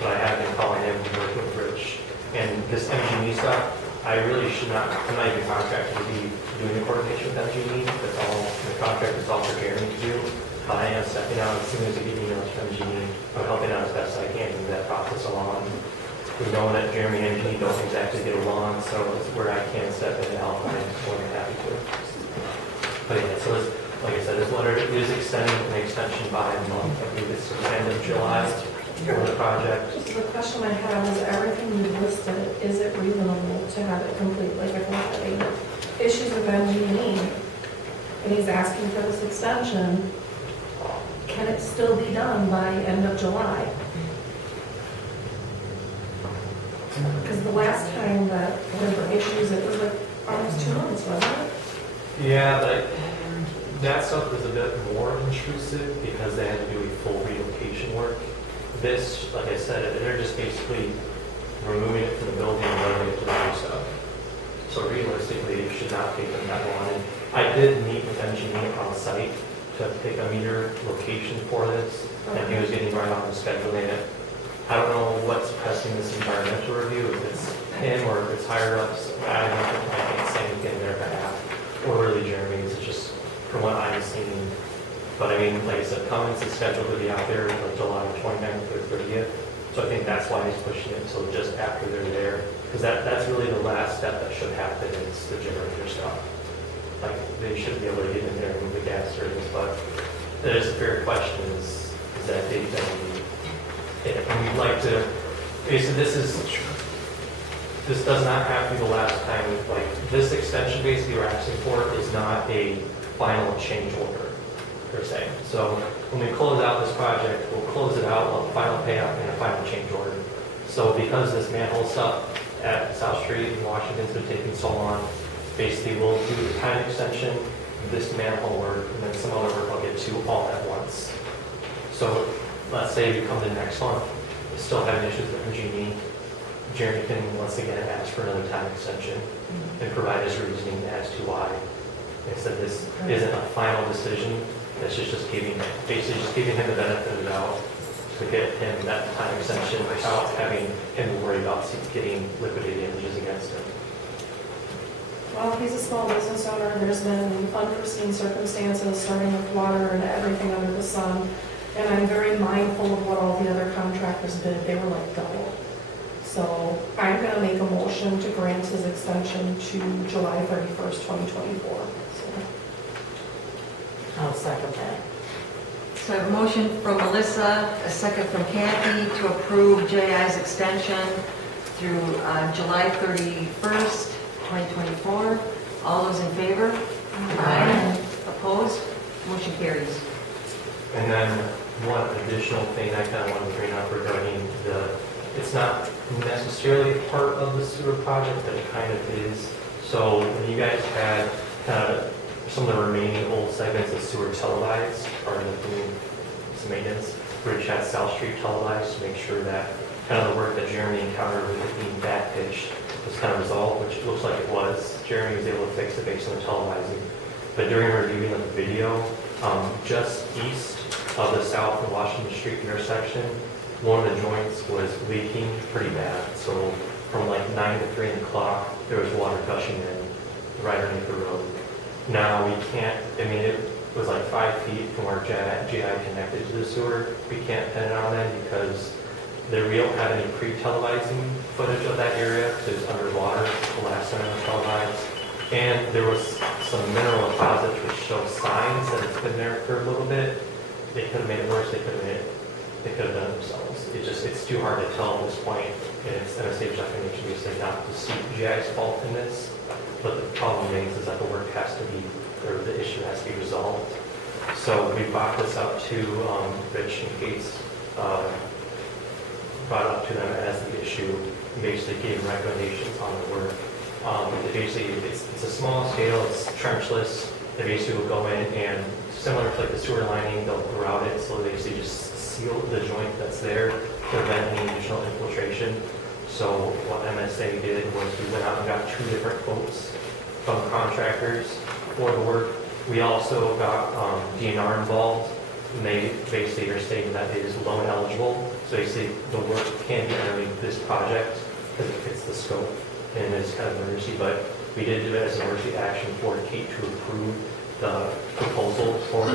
but I have been calling him and working with Rich. And this MGE stuff, I really should not, I'm not even contracted to be doing the coordination with MGE. That's all, the contract is all for Jeremy to do. But I am stepping out as soon as I get emails from MGE. I'm helping out as best I can to move that process along. We know that Jeremy and MGE don't exactly get along, so it's where I can step in and help, I'm more than happy to. But yeah, so it's, like I said, this letter is extending an extension by a month. I believe it's the end of July for the project. Just the question I have is everything you listed, is it reasonable to have it complete? Like if we're having issues with MG&E and he's asking for this extension, can it still be done by end of July? Because the last time that there were issues, it was like almost 2 months, wasn't it? Yeah, but that stuff was a bit more intrusive because they had to do a full relocation work. This, like I said, they're just basically removing it from the building and running it to the new stuff. So realistically, it should not take them that long. And I did meet with engineer on site to pick a meter location for this, and he was getting right on the scheduling it. I don't know what's pressing this environmental review, if it's him or if it's higher ups. I don't know, I can't say anything in their behalf, or really Jeremy's. It's just from what I'm seeing. But I mean, like I said, Cummins is scheduled to be out there like July 29th or 30th. So I think that's why he's pushing it until just after they're there. Because that's really the last step that should happen is the generator stuff. Like, they should be able to get in there and move the gas turbines, but that is a fair question, is that date that and we'd like to, basically this does not have to be the last time, like, this extension basically we're asking for is not a final change order, per se. So when we close out this project, we'll close it out, we'll have a final payout and a final change order. So because this manhole stuff at South Street in Washington's been taking so long, basically we'll do the time extension, this manhole work, and then some other work I'll get to all at once. So let's say we come to next month, we're still having issues with MGE. Jeremy can once again ask for another time extension and provide his reasoning as to why. Like I said, this isn't a final decision. This is just basically just giving him the benefit of the doubt to get him that time extension without having him worry about getting liquidated damages against him. Well, he's a small business owner. There's been unforeseen circumstances, starting with water and everything under the sun. And I'm very mindful of what all the other contractors did. They were like double. So I'm going to make a motion to grant his extension to July 31st, 2024. So. I'll second that. So I have a motion from Melissa, a second from Kathy to approve JI's extension through July 31st, 2024. All those in favor? Aye. Opposed? Motion carries. And then one additional thing I kind of wanted to bring up regarding it's not necessarily part of the sewer project, but it kind of is. So when you guys had kind of some of the remaining old segments of sewer televised, or doing some maintenance, Bridge had South Street televised to make sure that kind of the work that Jeremy encountered with it being back pitched was kind of resolved, which it looks like it was. Jeremy was able to fix it based on the televising. But during reviewing of the video, just east of the South and Washington Street intersection, one of the joints was leaking pretty bad. So from like 9 to 3 o'clock, there was water gushing in right underneath the road. Now we can't, I mean, it was like 5 feet from where GI connected to the sewer. We can't pin it on that because we don't have any pre-televising footage of that area because it's underwater the last time it was televised. And there was some mineral deposits which show signs that it's been there for a little bit. They could have made it worse, they could have done it themselves. It's too hard to tell at this point, and it's MSA definition, we say not to see GI's fault in this, but the problem is that the work has to be, or the issue has to be resolved. So we brought this up to Rich and Kate's, brought up to them as the issue, basically gave recommendations on the work. It's a small scale, it's trenchless. They basically will go in and, similar to like the sewer lining, they'll grout it, so they basically just seal the joint that's there to prevent any additional infiltration. So what MSA did was we went out and got 2 different quotes from contractors for the work. We also got DNR involved, and they basically are stating that it is loan eligible. So basically the work can be underneath this project because it fits the scope and it's kind of an emergency, but we did do it as an emergency action for Kate to approve the proposal for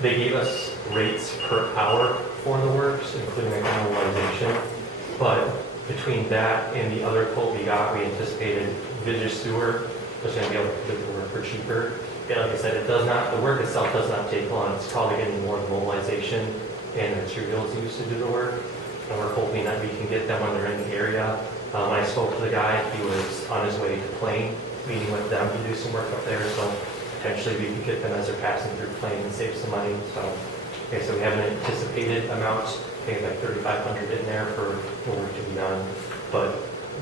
they gave us rates per hour for the works, including the mobilization. But between that and the other quote we got, we anticipated Vidya Sewer was going to be able to do the work for cheaper. And like I said, the work itself does not take long. It's probably getting more mobilization and materials used to do the work. And we're hoping that we can get them when they're in the area. When I spoke to the guy, he was on his way to Plain, meeting with them to do some work up there. So potentially we could get them as they're passing through Plain and save some money. So, okay, so we have an anticipated amount, maybe like $3,500 in there for the work to be done. But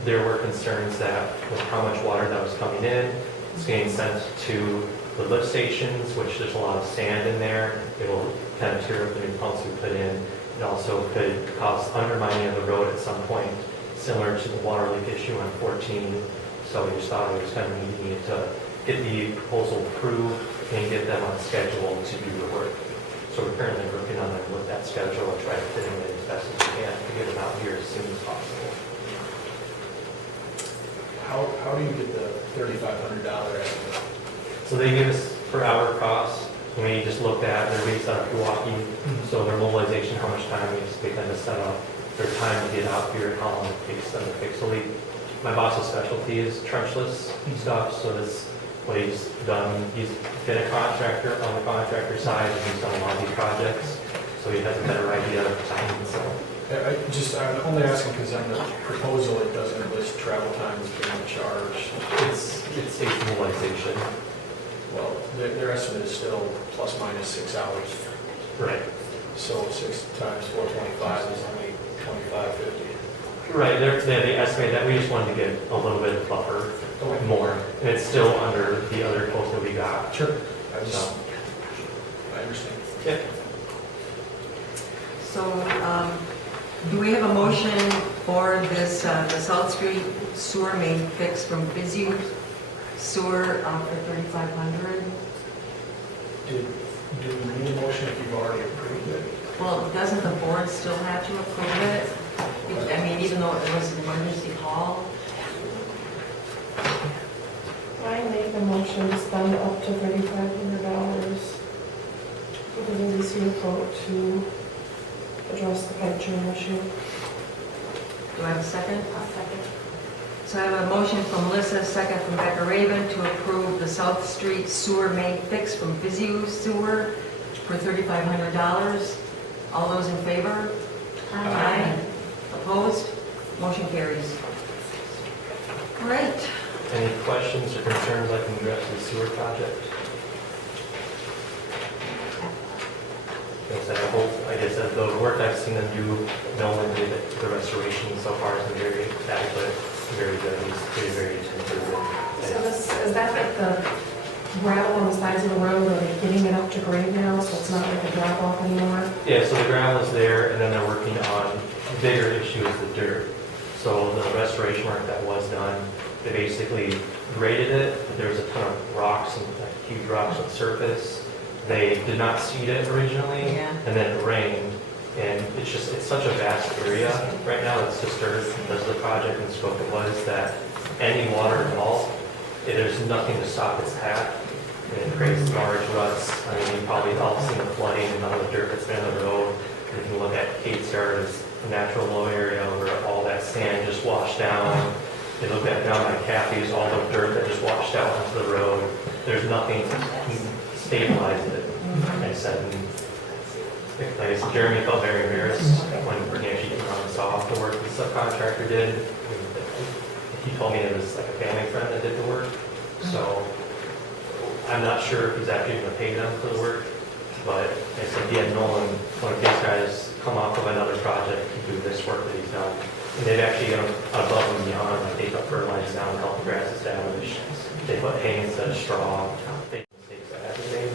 there were concerns that with how much water that was coming in, it's getting sent to the lift stations, which there's a lot of sand in there. It will kind of tear up the new pumps we put in. It also could cause undermining of the road at some point, similar to the water leak issue on 14. So we just thought it was kind of needed to get the proposal approved and get them on schedule to do the work. So we're currently working on it with that schedule and try to fit in as best as we can to get them out here as soon as possible. How do you get the $3,500 estimate? So they give us per hour cost. We just looked at their based on walking, so their mobilization, how much time we expect them to set up, their time to get out here, and how long it takes them to fix the leak. My boss's specialty is trenchless stuff, so that's what he's done. He's been a contractor on the contractor side, and he's done a lot of these projects, so he has a better idea of timing. So I'm only asking because on the proposal, it doesn't list travel times being charged. it states mobilization. Well, their estimate is still plus minus 6 hours. Right. So 6 times 425 is only 2550. Right, they estimate that we just wanted to get a little bit of buffer more, and it's still under the other quote that we got. Sure. I understand. Yeah. So, do we have a motion for this, the South Street sewer main fix from Busy Sewer for $3,500? Do we need a motion if you've already approved it? Well, doesn't the board still have to approve it? I mean, even though it was an emergency call? I make a motion to spend up to $3,500 for the Busy Sewer quote to address the pipe dream issue. Do I have a second? I'll second. So I have a motion from Melissa, a second from Becca Raven to approve the South Street sewer main fix from Busy Sewer for $3,500. All those in favor? Aye. Opposed? Motion carries. All right. Any questions or concerns I can address with the sewer project? Like I said, the work I've seen them do, Nolan did it, the restoration so far has been very adequate, very good, he's very, very attentive. So this, is that like the gravel on the sides of the road, are they getting it up to grade now, so it's not like a drop off anymore? Yeah, so the gravel is there, and then they're working on bigger issues, the dirt. So the restoration work that was done, they basically graded it, but there was a ton of rocks and like huge rocks on the surface. They did not seed it originally, Yeah. and then it rained, and it's such a vast area. Right now, it's just dirt, because the project and scope it was that any water at all, there's nothing to stop its path, and it creates large ruts. I mean, you probably all seen the flooding and all the dirt that's been on the road. You can look at Kate's Yard as a natural low area where all that sand just washed down. You look at down by Kathy's, all the dirt that just washed out onto the road. There's nothing to stabilize it. I said, like I said, Jeremy felt very embarrassed when he actually came out and saw the work the subcontractor did. He told me it was like a family friend that did the work. So I'm not sure if he's actually going to pay them for the work. But I said, yeah, Nolan, one of these guys come off of another project to do this work that he's done. And they've actually gone above and beyond, like they put fertilizer down to help the grass establish. They put hay instead of straw. They mistakes that have been made.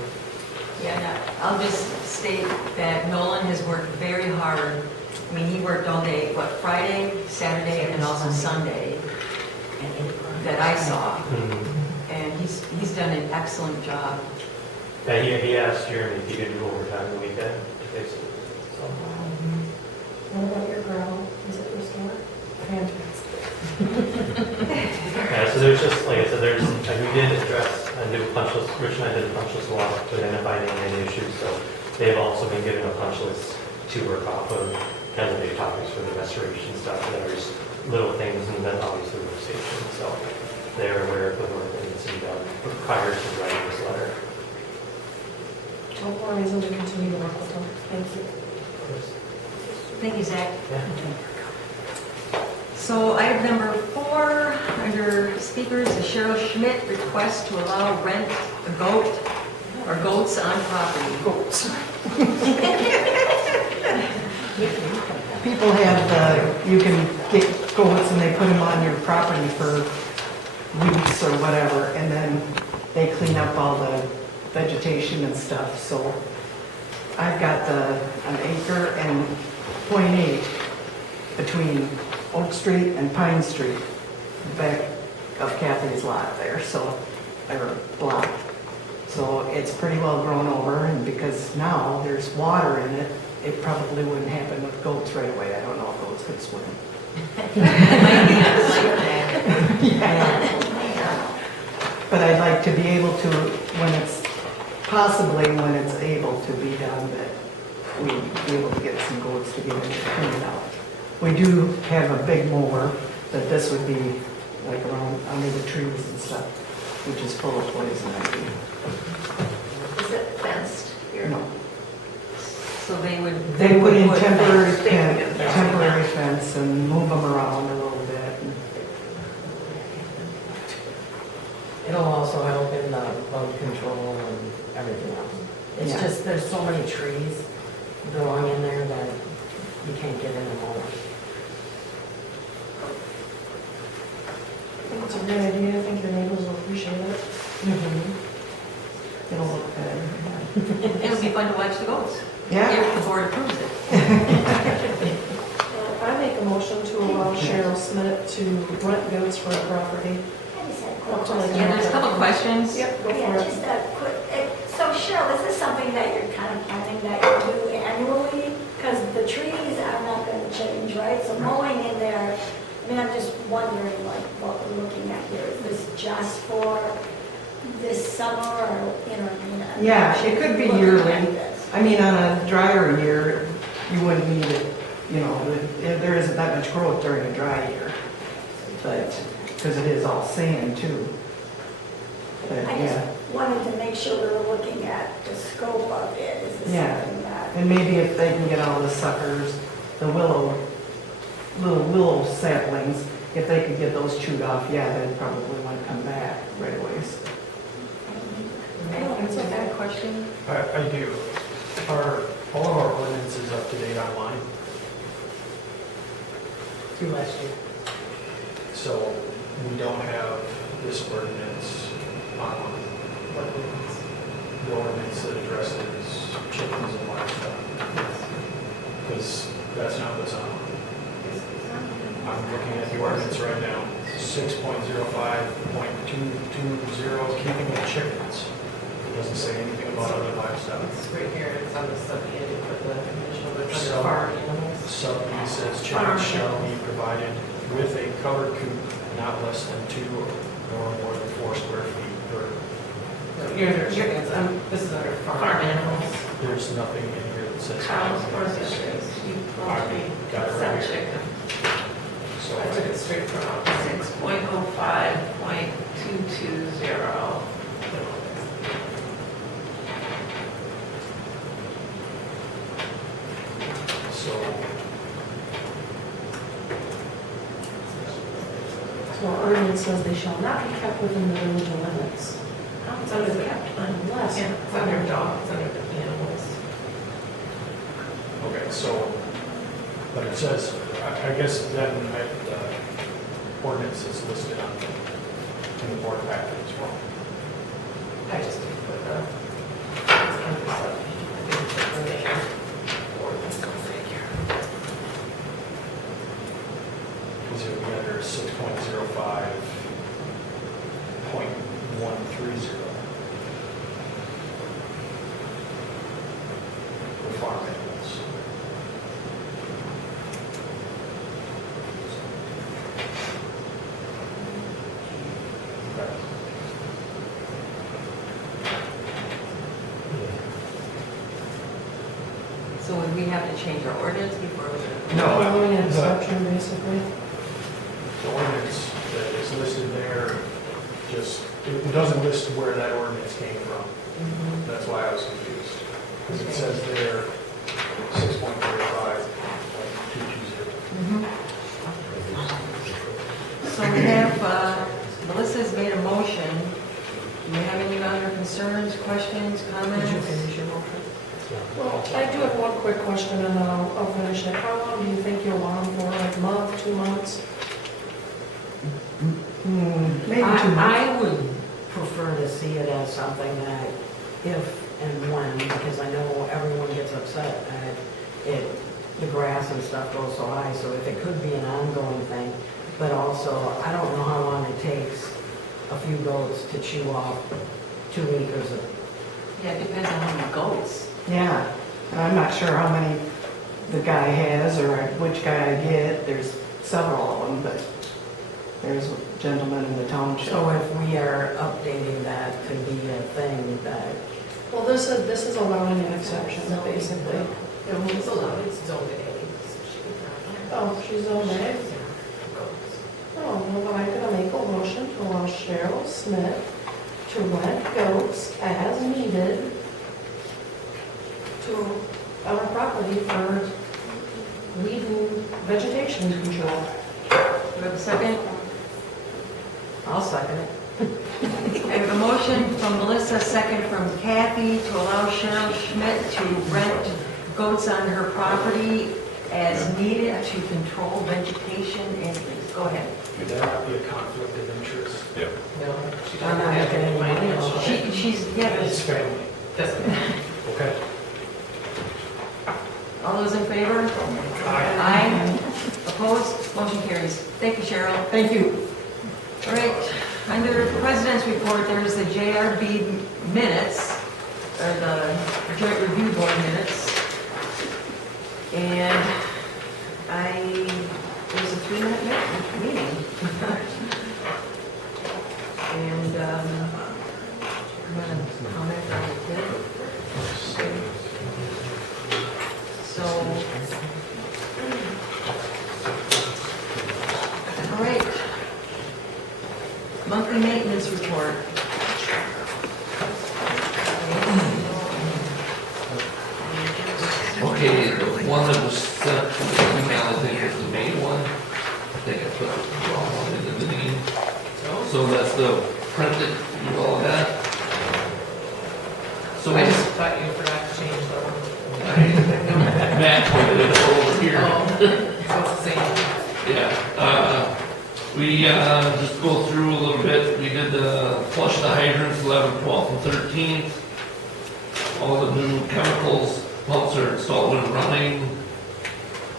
Yeah, no, I'll just state that Nolan has worked very hard. I mean, he worked all day, what, Friday, Saturday, and also Sunday, that I saw. And he's done an excellent job. Yeah, he asked Jeremy if he could do overtime the weekend to fix it. So, What about your gravel? Is it restored? Fantastic. yeah, so there's just, like I said, like we did address and do a punch list, Rich and I did a punch list a lot to identify any issues, so they've also been given a punch list to work off of, kind of big topics for the restoration stuff, and there's little things, and then obviously the station, so they're aware of the work that needs to be done prior to writing this letter. No more reason to continue to work with them. Thank you. Thank you, Zach. Yeah. So item number 4, under speakers, the Cheryl Schmidt request to allow rent a goat or goats on property. Goats. People have, you can get goats and they put them on your property for weeks or whatever, and then they clean up all the vegetation and stuff. So I've got an acre and 0.8 between Oak Street and Pine Street, back of Kathy's lot there, so, or block. So it's pretty well grown over, and because now there's water in it, it probably wouldn't happen with goats right away. I don't know if goats could swim. Yeah. But I'd like to be able to, when it's able to be done, that we'd be able to get some goats to get in and clean it out. We do have a big mower that this would be like around under the trees and stuff, which is full of poison ivy. Is it fenced here? No. So they would Put in put temporary fence. temporary fence and move them around a little bit. It'll also help in the bug control and everything else. It's Yeah. just, there's so many trees growing in there that you can't get in them all. I think it's a great idea. I think your neighbors will appreciate it. It'll look better. It'll be fun to watch the goats. Yeah. If the board approves it. I make a motion to allow Cheryl Schmidt to rent goats for her property. I just had a Up to quick like question. Yeah, there's a couple of questions. Yep, go Yeah, for it. just a quick, so Cheryl, is this something that you're kind of planning that you do annually? Because the trees are not going to change, right? So mowing in there, I mean, I'm just wondering, like, what we're looking at here. Is this just for this summer or, you know, I mean? I'm Yeah, it could be looking yearly. at this. I mean, on a drier year, you wouldn't need it, you know, there isn't that much growth during a dry year. But, because it is all sand too. But, I yeah, just wanted to make sure we were looking at the scope of it. Is this Yeah. something that? and maybe if they can get all the suckers, the little willow saplings, if they could get those chewed off, yeah, they'd probably want to come back right away. It's a bad question. I do. Are all of our ordinances up to date online? Through last year. So we don't have this ordinance online. The ordinance that addresses chickens and livestock. Because that's not what's on. I'm looking at the ordinance right now, 6.05.220, keeping of chickens. It doesn't say anything about other livestock. It's right here, it's on the sub-edit for the initial, but it's Sub- farm animals. Sub B says Farm chickens shall be animals. provided with a covered coop not less than 2 nor more than 4 square feet per. You're under chickens, this is under farm animals. There's nothing in here that says. Cows, horses, sheep, poultry, Got it right here. chicken. So I took it straight from 6.05.220. So So our ordinance says they shall not be kept within the village limits. It's under the, Unless. it's under dogs, it's under the animals. okay, so, but it says, I guess then the ordinance is listed on in the board packet as well. I just didn't put the, it's under sub, I didn't put the name. Ordinance, go figure. Because it would be under 6.05.130. For farm animals. Okay. So would we have to change our ordinance before we? Following an the- exception, basically. The ordinance that is listed there, just, it doesn't list where that ordinance came from. That's why I was confused. Because it says there, 6.35.220. So we have, Melissa's made a motion. Do you have any other concerns, questions, comments? Did you finish your motion? Well, I do have one quick question and then I'll finish it. How long do you think you'll want them for? Like a month, 2 months? Maybe 2 months. I would prefer to see it as something that if and when, because I know everyone gets upset that the grass and stuff goes so high, so if it could be an ongoing thing, but also, I don't know how long it takes a few goats to chew off 2 acres of. Yeah, it depends on how many goats. Yeah, and I'm not sure how many the guy has or which guy I get. There's several of them, but there's a gentleman in the township. So if we are updating that to be a thing that, Well, this is allowing an exception, basically. It's allowed, it's zoned A. Oh, she's on there? Oh, well, then I'm gonna make a motion to allow Cheryl Smith to rent goats as needed to our property for weed and vegetation control. Do we have a second? I'll second it. I have a motion from Melissa, second from Kathy, to allow Cheryl Schmidt to rent goats on her property as needed to control vegetation and, go ahead. Would that not be a conflict of interest? Yeah. I'm not making any money on it. She's, yeah, It's family. Okay. all those in favor? Aye. Opposed? Motion carries. Thank you, Cheryl. Thank you. All right, under President's report, there's the JRB minutes, or the Joint Review Board minutes. And it was a 3-minute meeting. And I'm going to comment on it too. So, all right. Monthly maintenance report. put the wrong one in the deed. So that's the printed, you all that. So I just thought you forgot to change the one. Matt pointed it over here. So it's the same. Yeah, we, just go through a little bit, we did the flush the hydrants 11th, 12th, and 13th. All the new chemicals, pumps are installed and running.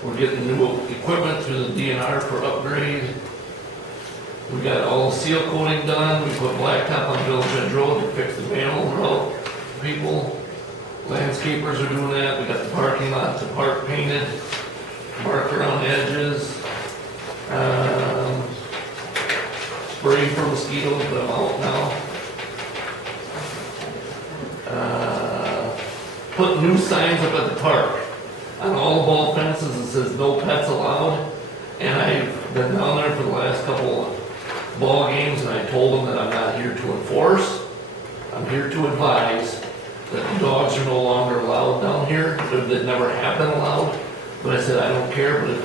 We're getting new equipment through the DNR for upgrade. We got all the seal coating done, we put blacktop on Village Edge Road to fix the manhole route. People, landscapers are doing that, we got the parking lot, the park painted, marked around the edges. Spraying for mosquitoes, but I'm out now. Put new signs up at the park. On all the ball fences, it says no pets allowed. And I've been down there for the last couple of ball games, and I told them that I'm not here to enforce. I'm here to advise that dogs are no longer allowed down here, that never have been allowed. But I said, I don't care, but if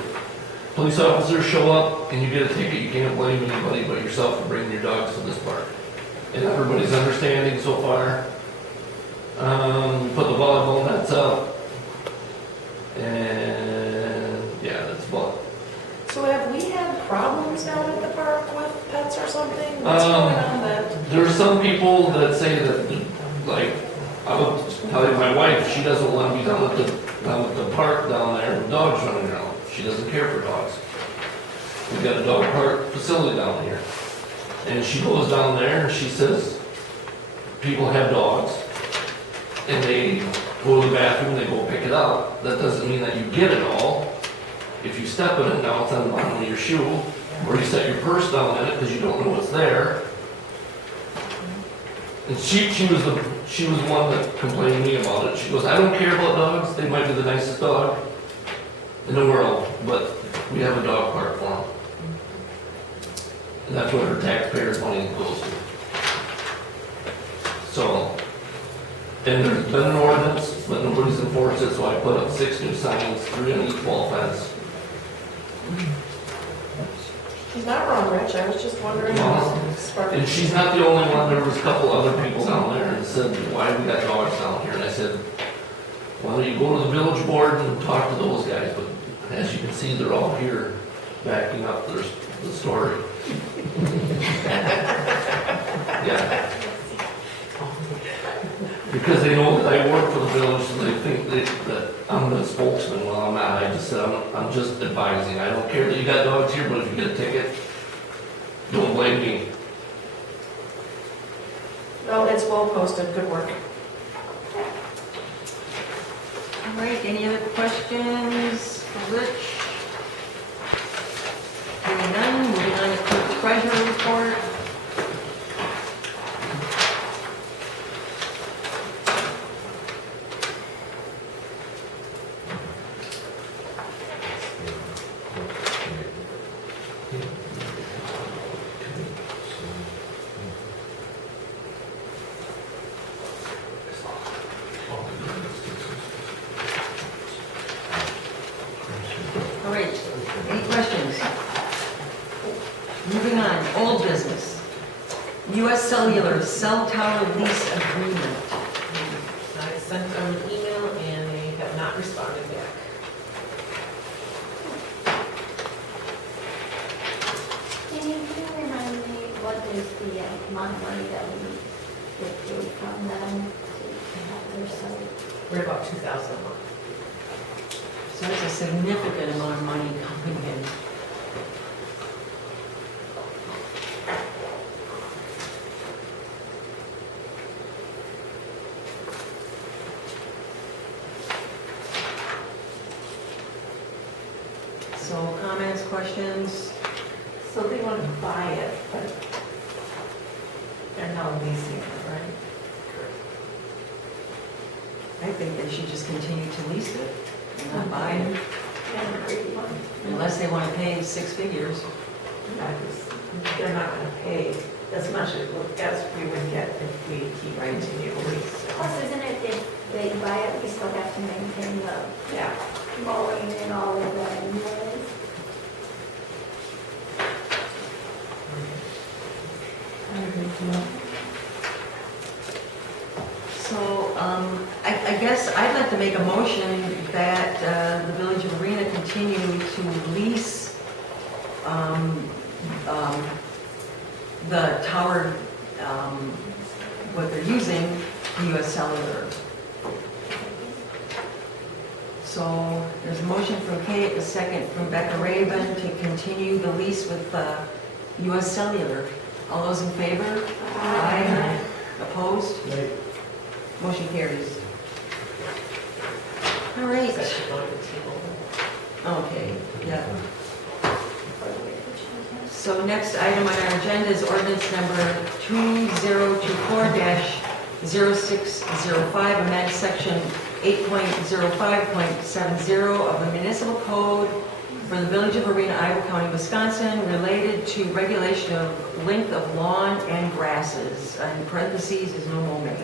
police officers show up and you get a ticket, you can't blame anybody but yourself for bringing your dogs to this park. And everybody's understanding so far. Put the volleyball nets up. And yeah, that's about it. So have we had problems down at the park with pets or something? What's going on that? There are some people that say that, like, I will tell you, my wife, she doesn't want to be down at the park down there with dogs running around. She doesn't care for dogs. We've got a dog park facility down here. And she goes down there and she says, people have dogs and they go to the bathroom, they go pick it up. That doesn't mean that you get it all. If you step in it, now it's on the bottom of your shoe, or you set your purse down in it because you don't know what's there. And she was one that complained to me about it. She goes, I don't care about dogs, they might be the nicest dog in the world, but we have a dog park for them. And that's what her taxpayers' money goes to. So, and there's been an ordinance, but nobody's enforced it, so I put up 6 new signs, 3 on each wall fence. She's not wrong, Rich, I was just wondering. And she's not the only one, there was a couple other people down there and said, why have we got dogs down here? And I said, why don't you go to the village board and talk to those guys? But as you can see, they're all here backing up the story. Yeah. Because they know that I work for the village, so they think that I'm the spokesman. Well, I'm not. I just said, I'm just advising. I don't care that you got dogs here, but if you get a ticket, don't blame me. Well, it's well posted, good work. All right, any other questions for Rich? Hearing none, moving on to the treasurer report. All right, any questions? Moving on, old business. U.S. Cellular cell tower lease agreement. I sent them an email and they have not responded back. Can you remind me what is the amount of money that we get paid from them to have their site? We're about 2,000 a month. So it's a significant amount of money coming in. So comments, questions? So they want to buy it, but they're now leasing it, right? I think they should just continue to lease it and not buy it, unless they want to pay 6 figures. They're not going to pay as much as we would get if we keep continue to lease. Plus, isn't it if they buy it, we still have to maintain the Yeah. mowing and all of that anyways? So, I guess I'd like to make a motion that the Village of Arena continue to lease the tower, what they're using, US Cellular. So there's a motion from Kate, a second from Becca Raven to continue the lease with US Cellular. All those in favor? Aye. Opposed? Motion carries. All right. Okay, yeah. So next item on our agenda is ordinance number 2024-0605, amend section 8.05.70 of the municipal code for the Village of Arena, Iowa County, Wisconsin, related to regulation of length of lawn and grasses. In parentheses is no mowing.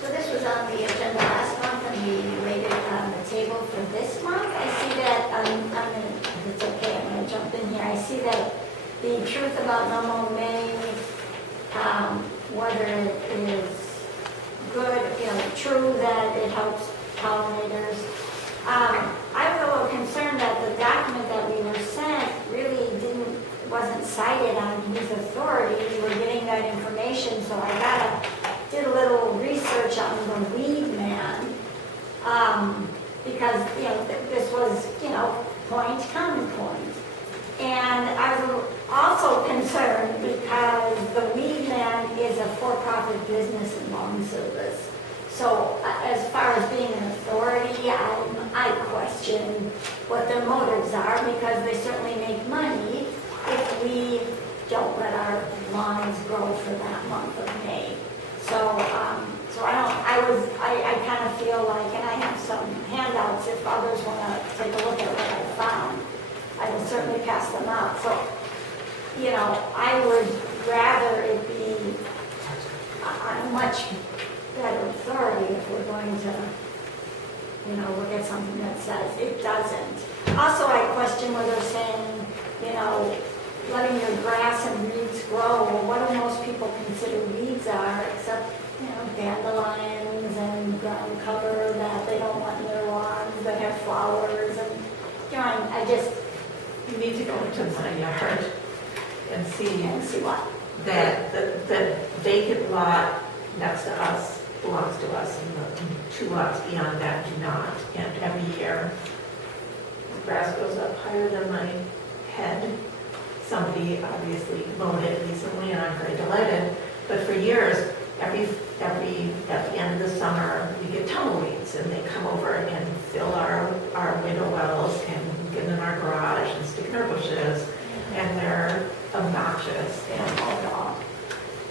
So this was on the agenda last month, and we laid it on the table for this month. I see that, if it's okay, I'm gonna jump in here. I see that the truth about no mow May, whether it is good, true that it helps pollinators. I was a little concerned that the document that we were sent really wasn't cited on whose authority we were getting that information, so I did a little research on the weed man, because, this was, point, counterpoint. And I was also concerned because the weed man is a for-profit business in lawn service. So as far as being an authority, I question what their motives are, because they certainly make money if we don't let our lawns grow for that month of May. So I kind of feel like, and I have some handouts if others want to take a look at what I found. I will certainly pass them out. So, I would rather it be a much better authority if we're going to, look at something that says it doesn't. Also, I question whether they're saying, letting your grass and weeds grow. Well, what do most people consider weeds are, except, dandelions and ground cover that they don't want in their lawns that have flowers. And, You need to go into my yard and see what? that the vacant lot next to us belongs to us, and the 2 lots beyond that do not. And every year, the grass goes up higher than my head. Somebody obviously mowed it recently, and I'm very delighted. But for years, at the end of the summer, we get tumbleweeds, and they come over and fill our window wells and get in our garage and stick in our bushes, and they're obnoxious.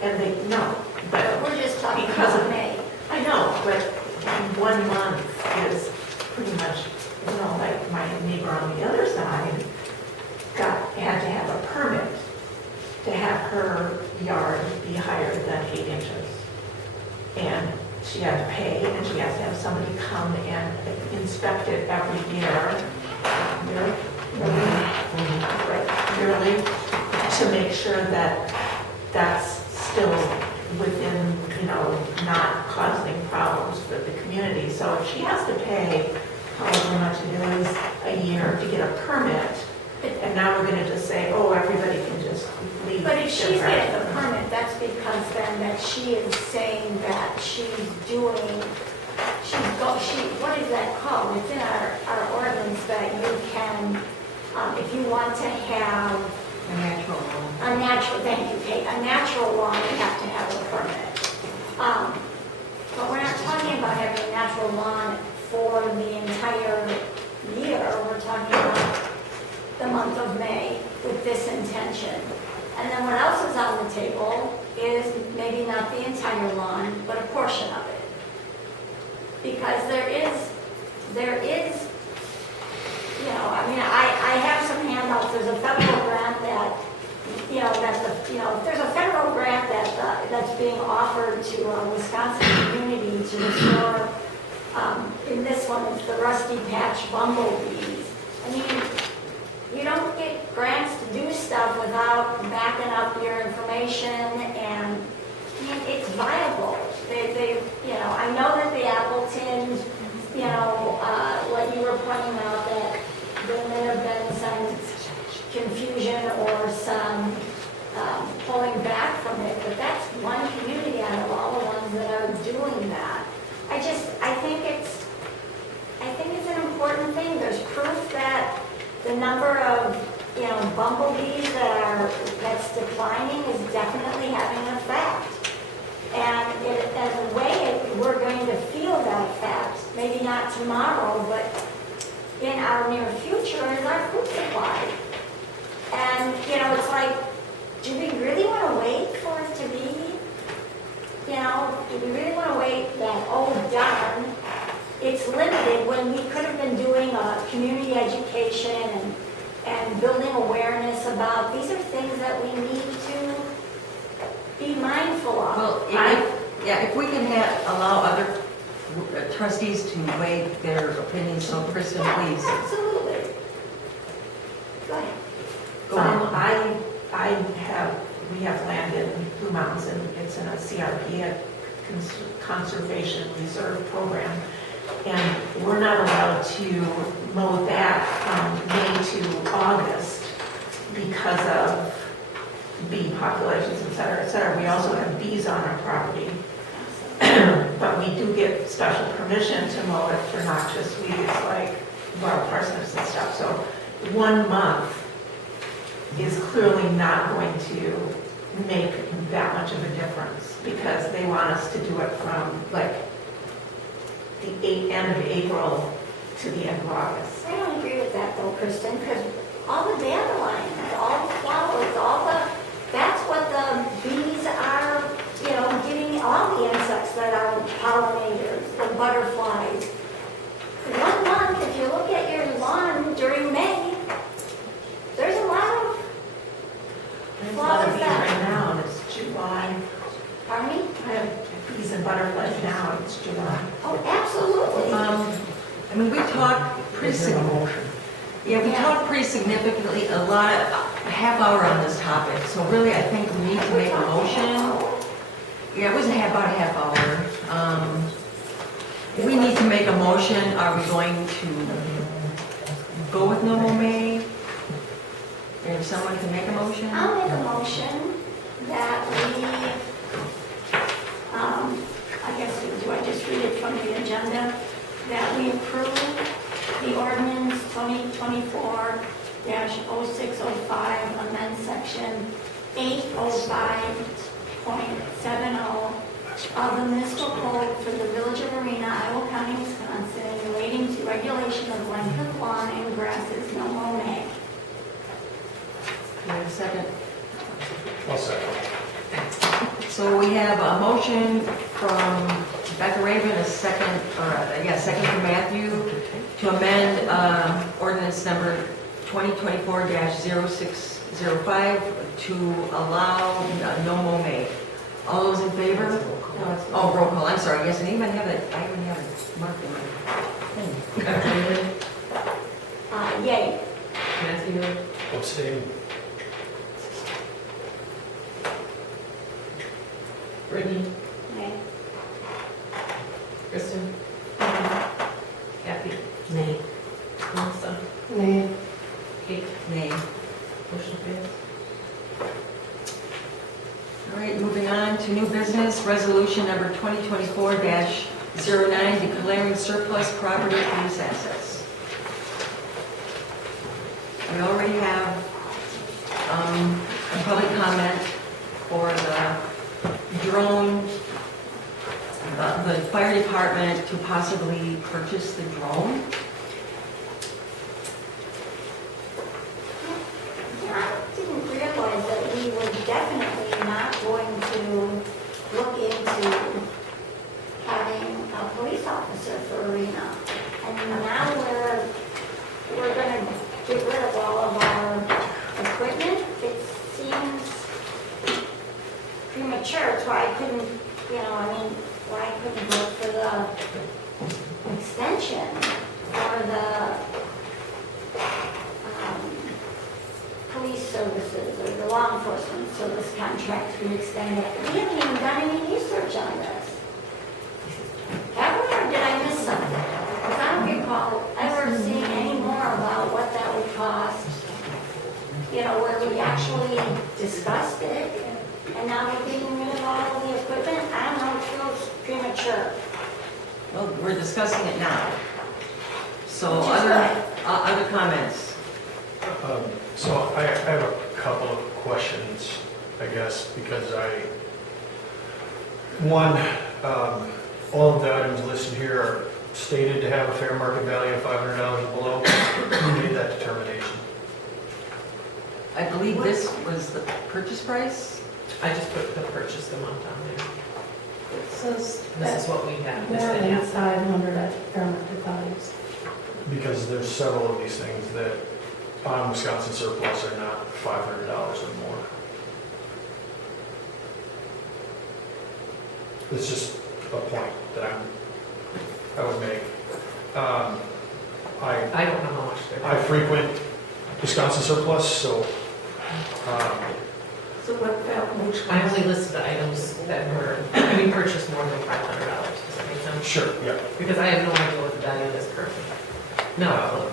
And they, no, but We're just talking because about of May. I know, but 1 month is pretty much, like my neighbor on the other side had to have a permit to have her yard be higher than 8 inches. And she had to pay, and she has to have somebody come and inspect it every year, yearly, to make sure that that's still within, not causing problems for the community. So if she has to pay however much it is a year to get a permit, and now we're gonna just say, oh, everybody can just leave. But if she's getting the permit, that's because then that she is saying that what is that called? It's in our ordinance that you can, if you want to have thank you, Kate, a natural lawn, you have to have a permit. But we're not talking about having a natural lawn for the entire year. We're talking about the month of May with this intention. And then what else is on the table is maybe not the entire lawn, but a portion of it. Because there is, I have some handouts. There's a federal grant that, if there's a federal grant that's being offered to a Wisconsin community to restore, in this one, it's the rusty patch bumblebees. You don't get grants to do stuff without backing information, and I mean, it's viable. I know that the Appleton, what you were pointing out, that there may have been some confusion or some pulling back from it, but that's one community out of all the ones that are doing that. I think it's an important thing. There's proof that the number of, bumblebees that's declining is definitely having an effect. And as a way, we're going to feel that effect, maybe not tomorrow, but in our near future is our food supply. And, it's like, do we really want to wait for it to be, do we really want to wait that, oh darn, it's limited, when we could have been doing community education and building awareness about, these are things that we need to be mindful of. Well, if we can allow other trustees to weigh their opinions, so Kristen, please. Absolutely. Go ahead. We have land in Blue Mountains, and it's in a CRP, a Conservation Reserve Program. And we're not allowed to mow that from May to August because of bee populations, et cetera, et cetera. We also have bees on our property. But we do get special permission to mow it for noxious weeds like wild parsnips and stuff. So 1 month is clearly not going to make that much of a difference, because they want us to do it from like the end of April to the end of August. I don't agree with that though, Kristen, because all the dandelions, all the flowers, that's what the bees are, getting all the insects that are pollinators, the butterflies. 1 month, if you look at your lawn during May, there's a lot of There's a lot of flowers bees right that, now, and it's July. pardon me? I have bees and butterflies now, and it's July. Oh, absolutely. We talk pretty significantly. Yeah, we talked pretty significantly, a half hour on this topic. So really, I think we need to make a motion. Yeah, it was about a half hour. We need to make a motion. Are we going to go with no mow May? If someone can make a motion? I'll make a motion that we, I guess, do I just read it from the agenda? That we approve the ordinance 2024-0605, amend section 805.70 of the municipal code for the village of Arena, Iowa County, Wisconsin, relating to regulation of length of lawn and grasses, no mow May. Can I have a second? I'll second. So we have a motion from Becca Raven, a second from Matthew, to amend ordinance number 2024-0605 to allow no mow May. All those in favor? Oh, roll call, I'm sorry, yes, I even have it marked in my thing. Yay. Matthew? Abstain. Brittany? Nay. Kristen? Kathy? Nay. Melissa? Nay. Kate? Nay. Motion fails. All right, moving on to new business, resolution number 2024-09, declaring surplus property police assets. We already have a public comment for the drone, the fire department to possibly purchase the drone. I didn't realize that we were definitely not going to look into having a police officer for Arena. And now we're going to get rid of all of our equipment. It seems premature. It's why I couldn't, why I couldn't vote for the extension or the police services or the law enforcement service contract we extended. We haven't even done any research on this. Have we, or did I miss something? Because I don't recall ever seeing any more about what that would cost. You know, where we actually discussed it, and now we're getting rid of all of the equipment. I don't know, it feels premature. Well, we're discussing it now. So Which is other comments? So I have a couple of questions, I guess, because all of the items listed here are stated to have a fair market value of $500 or below. Who made that determination? I believe this was the purchase price? I just put the purchase amount on there. It says This is what we have. more than 500 at fair market values. Because there's several of these things that on Wisconsin surplus are not $500 or more. It's just a point that I would make. I don't know how much they're. I frequent Wisconsin surplus, so So which I only listed the items that were, we purchased more than $500, does that make sense? sure, yeah. Because I have no idea what the value is currently. No.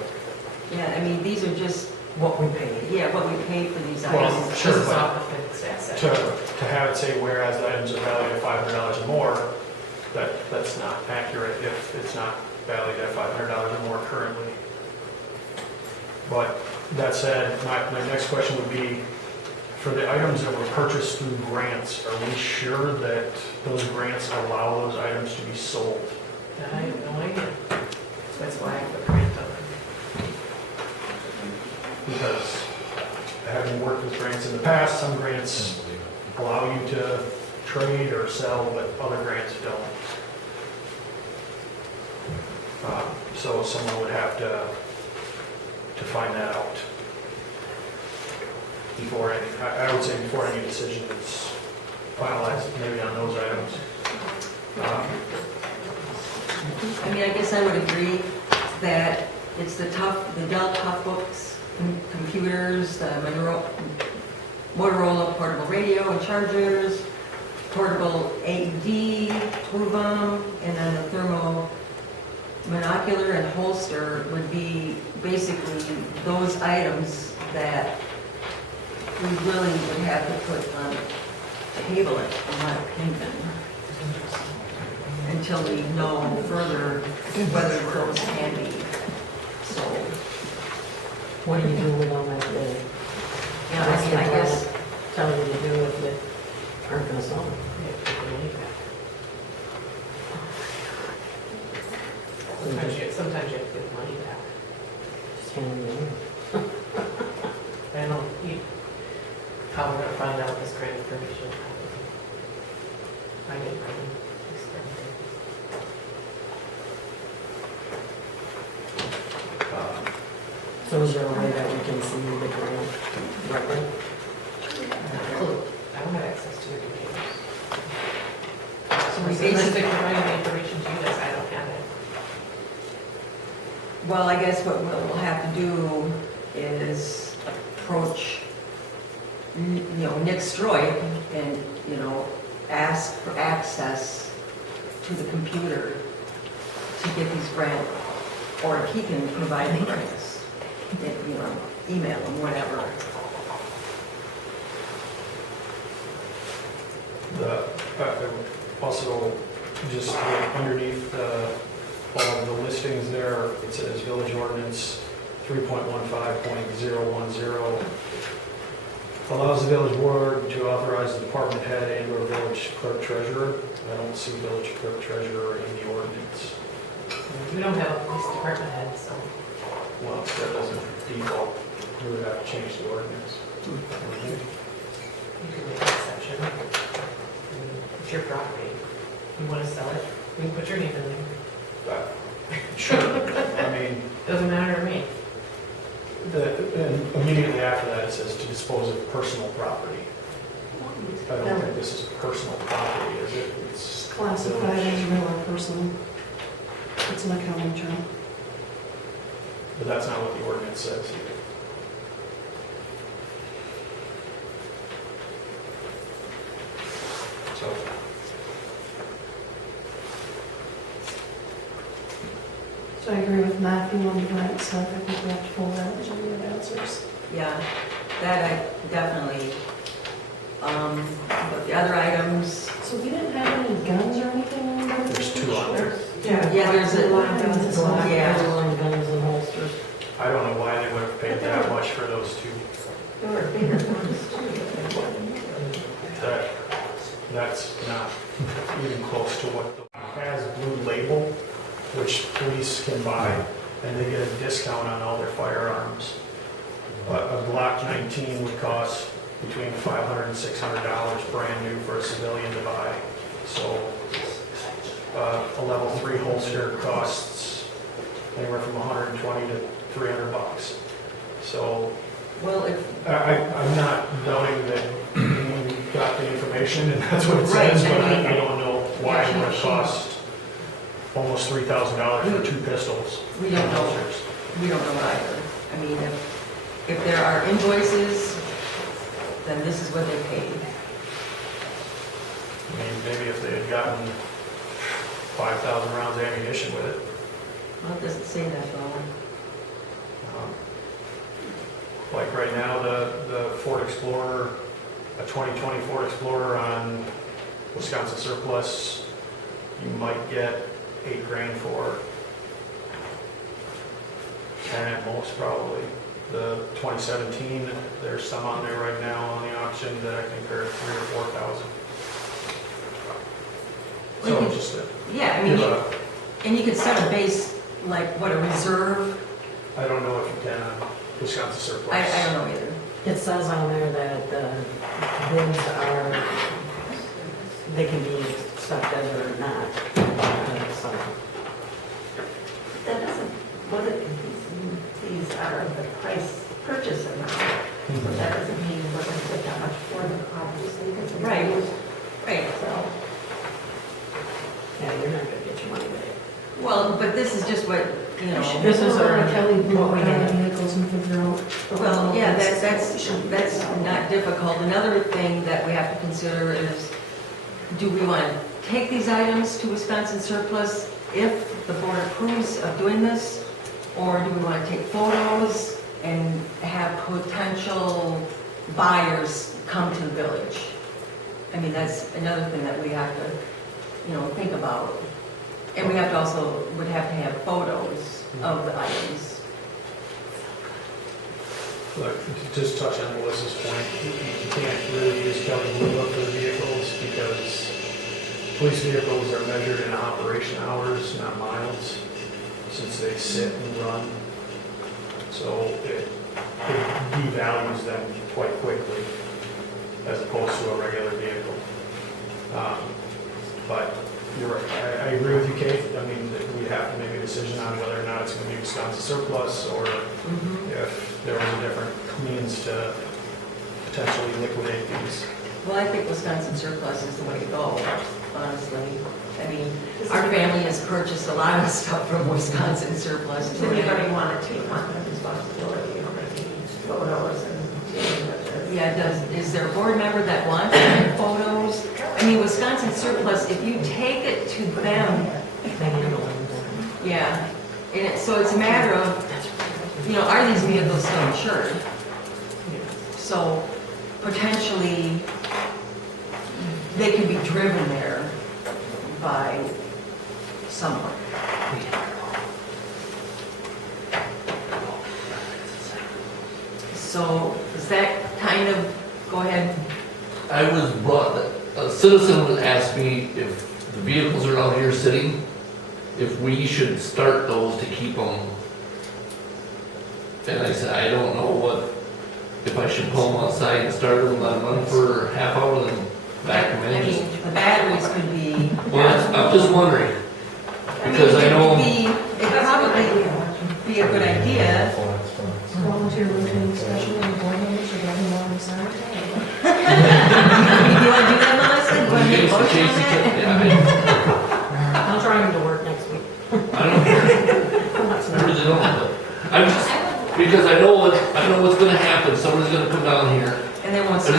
Yeah, I mean, these are just, What we paid. yeah, what we paid for these Well, items. This sure, is but- off the fixed asset. To have it say whereas the items are valued at $500 or more, that's not accurate if it's not valued at $500 or more currently. But that said, my next question would be, for the items that were purchased through grants, are we sure that those grants allow those items to be sold? I have no idea. That's why I put grant on it. Because having worked with grants in the past, some grants allow you to trade or sell, but other grants don't. So someone would have to find that out before I would say before any decision is finalized, maybe on those items. I mean, I guess I would agree that it's the Dell Toughbooks, computers, the Motorola portable radio and chargers, portable AED, two of them, and then the thermo monocular and holster would be basically those items that we really would have to put on the table, in my opinion, until we know further whether those can be sold. What do you do with all that day? Yeah, I mean, I guess, Tell you to do if you aren't gonna sell them. Sometimes you have to give money back. Just hand them in. I don't know how we're gonna find out this grant information. I didn't really extend So is there a way that we can see the grant record? I don't have access to your computers. so we Unless they basically, provide the information to you guys, I don't have it. well, I guess what we'll have to do is approach, Nick Stroy and, ask for access to the computer to get these grants, or if he can provide the grants, email them, whatever. Also, just underneath all of the listings there, it says Village Ordinance 3.15.010 allows the village board to authorize the department head and or village clerk treasurer. I don't see village clerk treasurer in the ordinance. We don't have a police department head, so. Well, that doesn't default. We would have to change the ordinance. You can make an exception. It's your property. You want to sell it, you can put your name in there. Sure. I mean, Doesn't matter to me. and immediately after that, it says to dispose of personal property. I don't think this is personal property, is it? It's Classified as real or personal. It's an accounting term. But that's not what the ordinance says either. So I agree with Matthew on the grant stuff, I think we have to pull that agenda of answers. Yeah, that I definitely, but the other items, So we didn't have any guns or anything on there? There's 2 on there. yeah, there's a, yeah. Guns and holsters. I don't know why they would have paid that much for those 2. There were bigger ones too. That's not even close to what the has blue label, which police can buy, and they get a discount on all their firearms. But a Glock 19 would cost between $500 and $600 brand new for a civilian to buy. So a level 3 holster costs anywhere from $120 to $300. So Well, if, I'm not doubting that we got the information and that's what it Right, says, but I mean- I don't know why it would cost almost $3,000 for 2 pistols. we don't know, we don't know either. I mean, if there are invoices, then this is what they paid. I mean, maybe if they had gotten 5,000 rounds of ammunition with it. Well, it doesn't say that though. Like right now, the Ford Explorer, a 2020 Ford Explorer on Wisconsin surplus, you might get $8,000 for. 10 at most probably. The 2017, there's some on there right now on the auction that I think are 3,000 or 4,000. Well, you So just to Yeah, I mean, give you- a, and you could set a base, like, what, a reserve? I don't know if you can on Wisconsin surplus. I don't know either. It says on there that the bids are, they can be accepted or not. So, That doesn't, what it, these are the price purchase amount. But that doesn't mean we're going to get that much for them, obviously, because they're Right. used. Right. So, yeah, you're not gonna get your money back. Well, but this is just what, you know. This is We're our- gonna Kelly what we look at had. vehicles and figure out. Well, yeah, that's not difficult. Another thing that we have to consider is, do we want to take these items to Wisconsin surplus if the board approves of doing this? Or do we want to take photos and have potential buyers come to the village? I mean, that's another thing that we have to, think about. And we have to also, would have to have photos of the items. Look, to just touch on Melissa's point, you can't really use Kelly Blue Book for the vehicles because police vehicles are measured in operation hours, not miles, since they sit and run. So it devalues them quite quickly as opposed to a regular vehicle. But you're right, I agree with you, Kate. I mean, that we have to make a decision on whether or not it's going to be Wisconsin surplus or if there was a different means to potentially liquidate these. Well, I think Wisconsin surplus is the way to go, honestly. I mean, our family has purchased a lot of stuff from Wisconsin surplus. does anybody want to take on the responsibility of making photos and dealing with this? Yeah, is there a board member that wants to take photos? I mean, Wisconsin surplus, if you take it to them, They handle it. yeah. So it's a matter of, are these vehicles still insured? So potentially, they can be driven there by someone. So is that kind of, go ahead. I was brought, a citizen asked me if the vehicles are out here sitting, if we should start those to keep them. And I said, I don't know if I should pull them outside and start them, let them run for half hour, then back them I in. mean, the batteries could be. Well, I'm just wondering, because I know, It'd probably be a good idea. Volunteer rotating special and board members are driving along the side. You want to do that, Melissa? You want to make a motion on that? I'll try them to work next week. I don't care. I really don't, but I'm just, because I know what's gonna happen, somebody's gonna come down here, And then once, and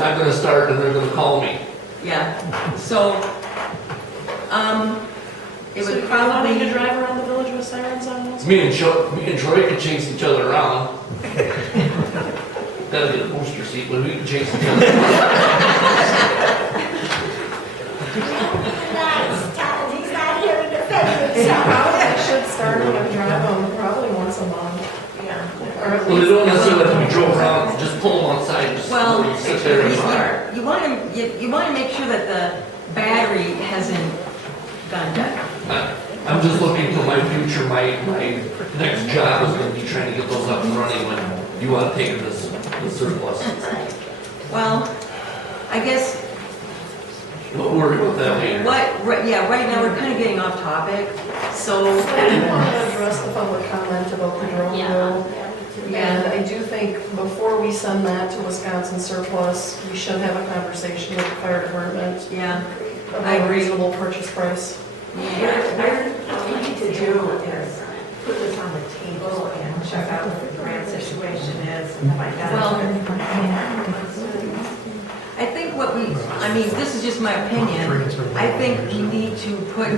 I'm gonna start, and they're gonna call me. yeah, so, it So would you're allowing to probably, drive around the village put sirens on those? Me and Troy could chase each other around. Gotta get a booster seat, but we can chase each other around. Nice, Tom, he's not here to defend himself. Probably I should start them and drive them probably once a month. Yeah. Or at Well, they least don't necessarily have to be drove around, just pull them outside, just Well, sit there and you want to make sure that the battery hasn't gone dead. I'm just looking for my future, my next job is gonna be trying to get those up and running when you wanna take this, the surplus. Well, I guess We'll worry about that later. right now we're kind of getting off topic, so. So I do want to address the public comment about the drone bill. And I do think before we send that to Wisconsin surplus, we should have a conversation with the fire department Yeah, I about a agree. reasonable purchase price. What we need to do is put this on the table and check out what the grant situation is and find out. Well, I think this is just my opinion. I think we need to lay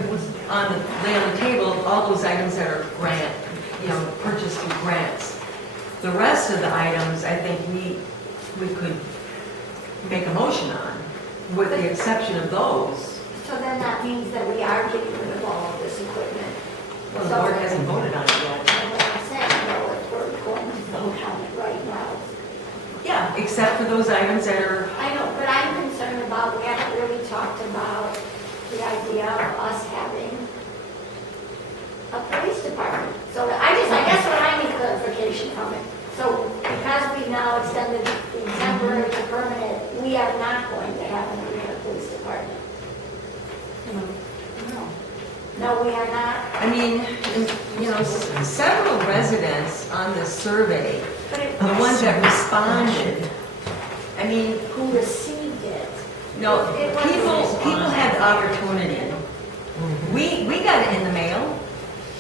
on the table all those items that are purchased through grants. The rest of the items, I think we could make a motion on, with the exception of those. So then that means that we are getting rid of all of this equipment. Well, the board hasn't voted on it yet. That's what I'm saying, though, if we're going to vote on it right now. Yeah, except for those items that are, I know, but I'm concerned about, we haven't really talked about the idea of us having a police department. So I guess what I need clarification from it. So because we've now extended the temporary to permanent, we are not going to have an arena police department. No, we are not. I mean, several residents on this survey, But it the ones that responded, I mean, who received it? no, people had the opportunity. We got it in the mail.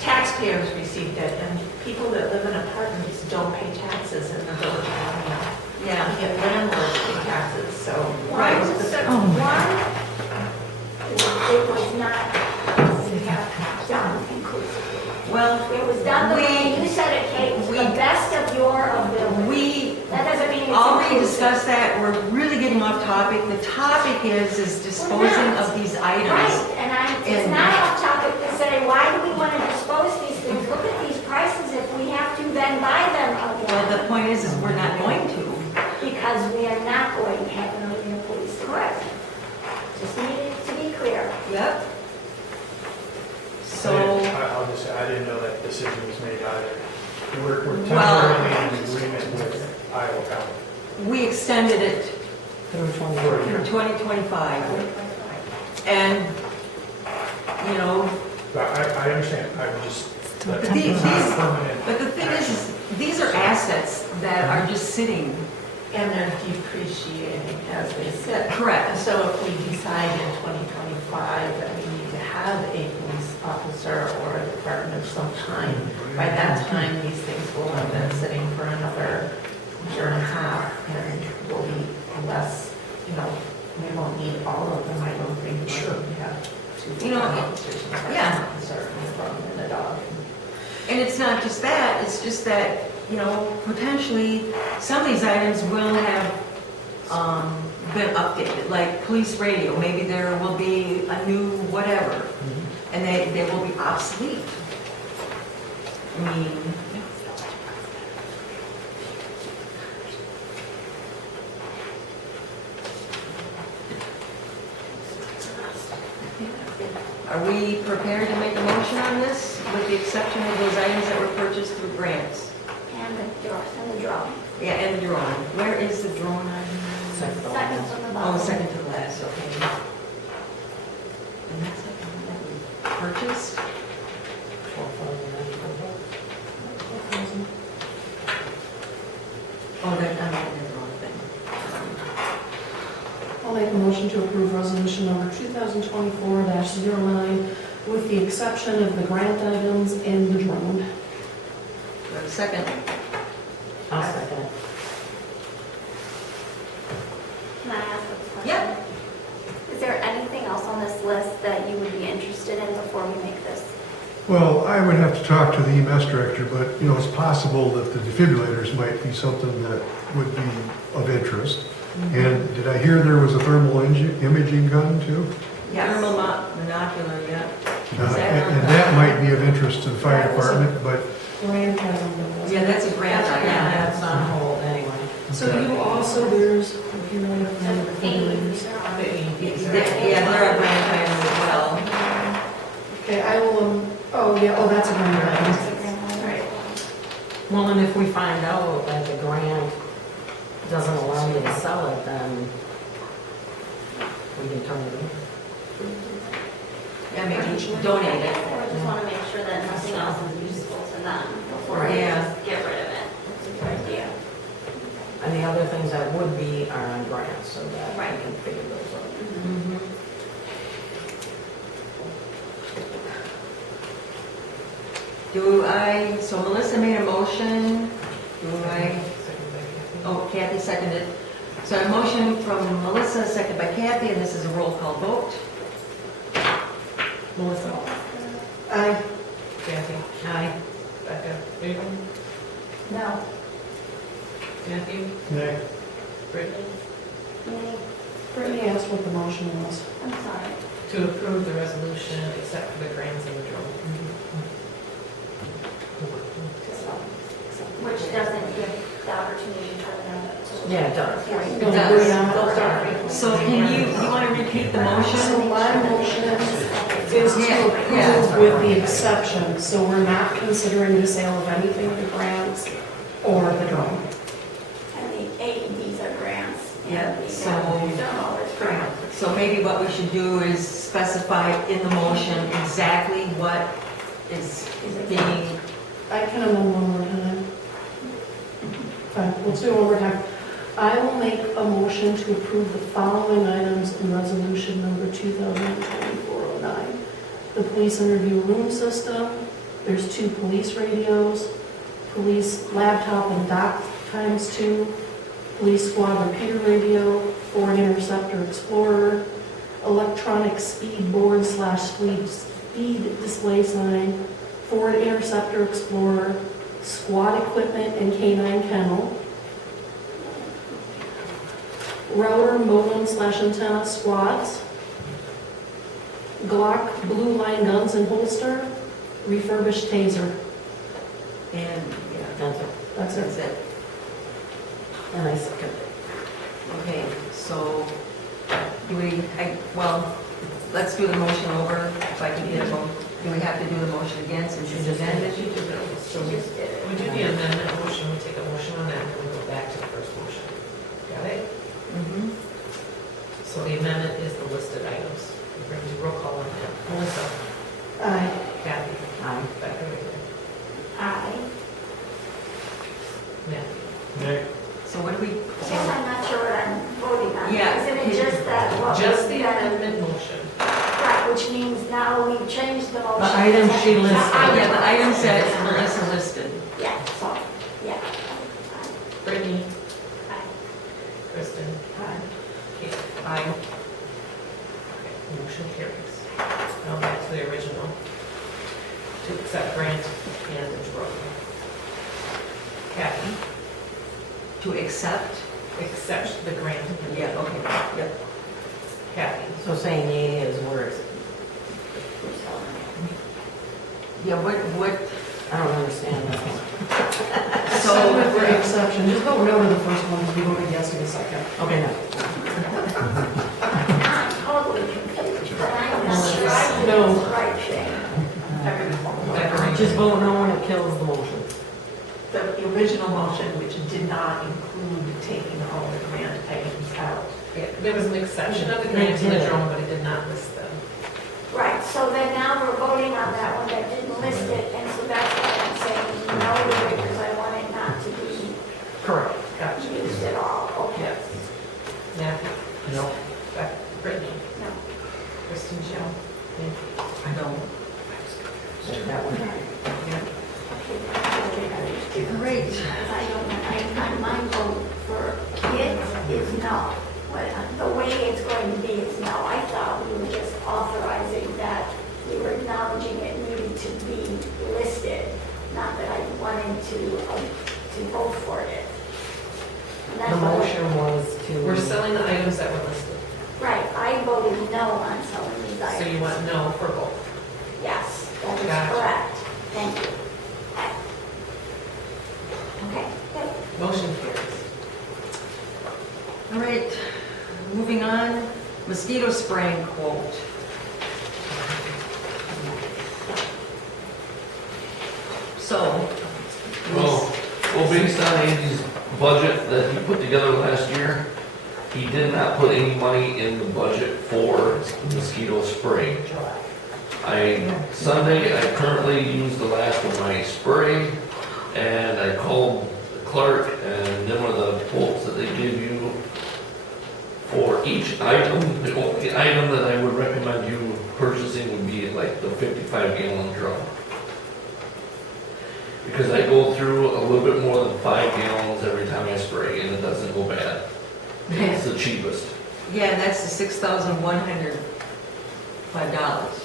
Taxpayers received it, and people that live in apartments don't pay taxes in the village of Altoona. Yeah. And landlords pay taxes, so. Right. It was not done inclusively. Well, It was done the way you said it, Kate, to the best of your ability. That doesn't mean it's already inclusive. discussed that. We're really getting off topic. The topic is disposing of these items. Right, and it's not off topic to say, why do we want to dispose these things? Look at these prices if we have to then buy them Well, again. the point is we're not going to. Because we are not going to have an arena police. Correct. Just needed to be clear. Yep. So, I'll just say, I didn't know that decision was made either. We're Well- temporarily in agreement with Iowa County. we extended it Through through 2025. And, But I understand, I'm just, that's But these- not permanent. but the thing is, these are assets that are just sitting. And they're depreciating as they sit. Correct. And so if we decide in 2025 that we need to have a police officer or a department of some kind, by that time, these things will have been sitting for another year and a half, and will be less, we won't need all of them, I don't think. Sure. We have two You know, officers, and a yeah. officer, and a dog, and a dog. And it's not just that, it's just that, potentially, some of these items will have been updated, like police radio, maybe there will be a new whatever, and they will be obsolete. I mean, are we prepared to make a motion on this, with the exception of those items that were purchased through grants? And the drawing. Yeah, and the drone. Where is the drone on? Second from the Oh, bottom. second to the last, okay. And that's the one that we purchased? Oh, that, I'm looking at the wrong thing. I'll make a motion to approve resolution number 2024-09 with the exception of the grant items and the drone. Do I have a second? I'll second it. Can I ask a question? Yeah. Is there anything else on this list that you would be interested in before we make this Well, I would have to talk to the EMS director, but, it's possible that the defibrillators might be something that would be of interest. And did I hear there was a thermal imaging gun too? Thermal monocular, yeah. And that might be of interest to the fire department, but Grant has them. Yeah, that's a grant item. Yeah, that's on hold anyway. So you also, there's, if you want to find the defibrillators. Yeah, they're a grant item as well. Okay, I will, that's a grant item. Well, and if we find out that the grant doesn't allow you to sell it, then we can turn it in. Yeah, maybe donate it. Or just want to make sure that nothing else is useful to them before we Yeah. just get rid of it. That's a good idea. And the other things that would be are on grants, so that Right. we can figure those out. So Melissa made a motion. Kathy seconded. So a motion from Melissa, seconded by Kathy, and this is a roll call vote. Melissa? Aye. Kathy? Aye. Becca? Adrian? No. Matthew? Nay. Brittany? Yay. Brittany asked what the motion was. I'm sorry. To approve the resolution except for the grants and the drone. Which doesn't give the opportunity for them to. Yeah, it does. It does. So can you want to repeat the So motion? my motion is to Yeah. approve with the exception, so we're not considering the sale of anything to grants or the drone. And the AEDs are grants. and Yeah, the so- thermal is grants. So maybe what we should do is specify in the motion exactly what is being, I can amend one more time. Fine, let's do it one more time. I will make a motion to approve the following items in resolution number 2024-09. The police interview room system, there's 2 police radios, police laptop and dock ×2, police squad repeater radio, Ford Interceptor Explorer, electronic speed board / speed display sign, Ford Interceptor Explorer, squad equipment and K9 kennel, router modem / antenna squads, Glock blue line guns and holster, refurbished taser. and, yeah, That's it. That's that's it. it. And I second it. Okay, so let's do the motion over, if I can get a vote. Do we have to do the motion again since it's amended? She just did it. We do the amendment motion, we take a motion on that, and we go back to the first motion. Got it? Mhm. So the amendment is the listed items. We're going to do roll call on that. Melissa? Aye. Kathy? Aye. Becca? Aye. Matthew? Nay. So what do we, I guess I'm not sure what I'm voting on. Yeah. Isn't it just that? Just the amendment motion. Right, which means now we've changed the motion. The items she listed. yeah, the items that Melissa listed. Yeah, so, yeah. Brittany? Aye. Kristen? Aye. Kate? Aye. Okay, motion carries. Now back to the original. To accept grant and the drone. Kathy? To accept? Accept the grant. and the Yeah, drone. okay, yep. Kathy? So saying yea is words. Yeah, what, I don't understand this one. so, With the exception, just vote no to the first one, because we voted yes to the second. Okay, no. I'm totally confused, but I'm not sure I did No. the right thing. Just vote no when it kills the motion. The original motion, which did not include taking all the grant items out. Yeah, there was an exception of the grant and the drone, but it did not list them. Right, so then now we're voting on that one that didn't list it, and so that's why I'm saying no to it, because I want it not to be Correct. Gotcha. used at all. Okay. Yes. Matthew? No. Brittany? No. Kristen, Jill? I don't. That one. Great. Because I don't, my vote for kids is no. The way it's going to be is no. I thought we were just authorizing that, we were acknowledging it needed to be The motion was to. We're selling the items that were listed. Right, I voted no on selling these items. So you want no for both? Yes, that is Gotcha. correct. Thank you. Okay, good. Motion carries. All right, moving on, mosquito spraying quote. So, Well, based on Andy's budget that he put together last year, he did not put any money in the budget for mosquito spray. Sunday, I currently used the last of my spray, and I called the clerk, and them are the quotes that they give you for each item. The only item that I would recommend you purchasing would be like the 55-gallon drum. Because I go through a little bit more than 5 gallons every time I spray, and it doesn't go bad. It's the cheapest. yeah, and that's the $6,105.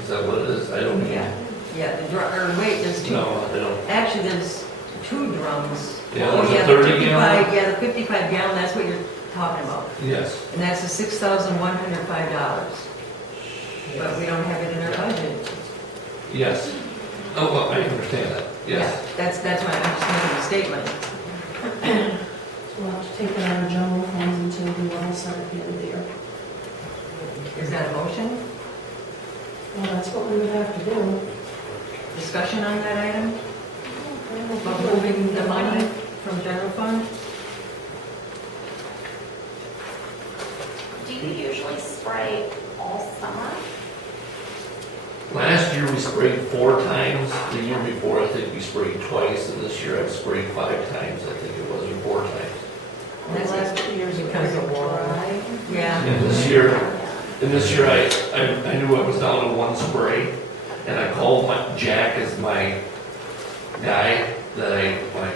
Is that what it is? I don't Yeah, know. yeah, the drum, or wait, there's two. No, I don't. Actually, there's two drums. Yeah, Oh, there's a yeah, 30 the 55 gallon. Yeah, the 55 gallon, that's what you're talking about. Yes. And that's the $6,105. But we don't have it in our budget. Yes. Oh, well, I understand that. Yes. Yeah, that's why I'm just making a statement. So we'll have to take it out of general funds until we want to start at the end of the year. Is that a motion? Well, that's what we would have to do. Discussion on that item? About moving the money from general fund? Do you usually spray all summer? Last year we sprayed 4 times. The year before, I think we sprayed twice, and this year I've sprayed 5 times, I think it was, or 4 times. That's The last 2 years because of water. Yeah. And this year, I knew I was down to 1 spray, and I called Jack as my guy my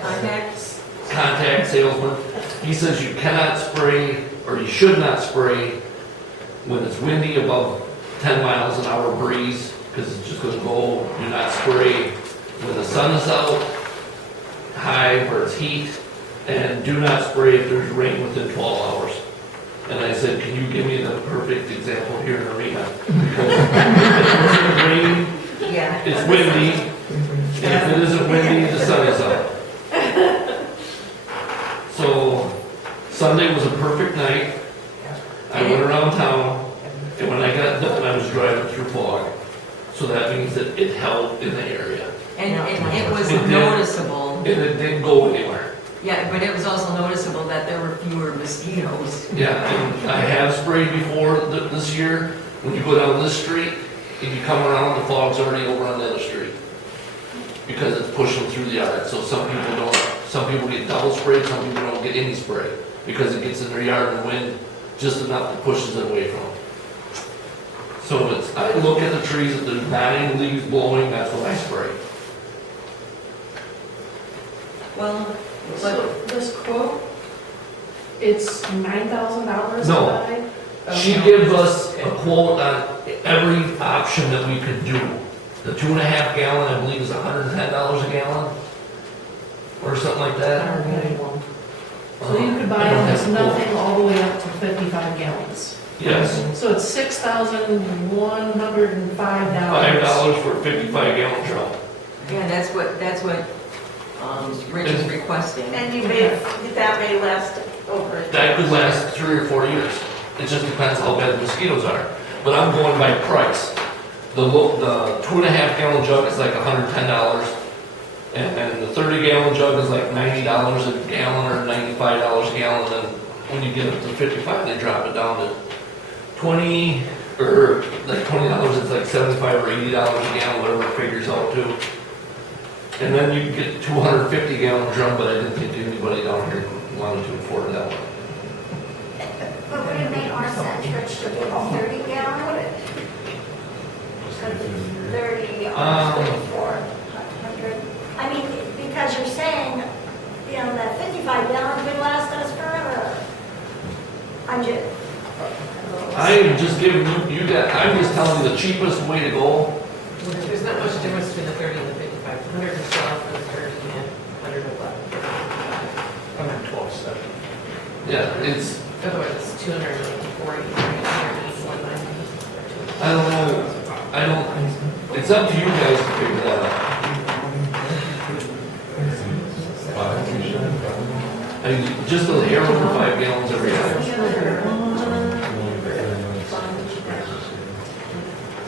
Contacts? contact salesman. He says you cannot spray, or you should not spray when it's windy above 10 miles an hour breeze, because it's just gonna go. Do not spray when the sun is out, high where it's heat, and do not spray if there's rain within 12 hours. And I said, can you give me the perfect example here in Arena? Because if it's raining, Yeah. it's windy, and if it isn't windy, the sun is out. So Sunday was a perfect night. I went around town, and when I got done, I was driving through fog. So that means that it held in the area. And it was It did. noticeable. And it didn't go anywhere. Yeah, but it was also noticeable that there were fewer mosquitoes. Yeah, and I have sprayed before this year. When you go down this street, and you come around, the fog's already over on the other street. Because it's pushing through the yard. So some people get double sprayed, some people don't get any spray. Because it gets in their yard and wind just enough that pushes it away from them. So I look at the trees, if there's not any leaves blowing, that's when I spray. Well, So this quote, it's $9,000 to No. buy? She gives us a quote on every option that we could do. The 2.5 gallon, I believe, is $110 a gallon, or something like that. So you could buy almost nothing all the way up to 55 gallons. Yes, So it's $6,105. $5 for a 55 gallon drum. yeah, that's what Rich is requesting. And that may last over. That could last 3 or 4 years. It just depends how bad the mosquitoes are. But I'm going by price. The 2.5 gallon jug is like $110, and the 30 gallon jug is like $90 a gallon or $95 a gallon. And when you get up to 55, they drop it down to 20 or like $20. It's like $75 or $80 a gallon, whatever it figures out to. And then you can get a 250 gallon drum, but I didn't think anybody down here wanted to afford that one. But would it make more sense, Rich, to get a 30 gallon? 30 or 400. I mean, because you're saying, that 55 gallon could last us forever. I'm just giving I'm just telling you the cheapest way to go. There's not much difference between the 30 and the 55. 112 for the 30 and 111. Yeah, it's, Otherwise, it's 240, 381. I don't, it's up to you guys to figure that out. I mean, just the arrow for 5 gallons every hour.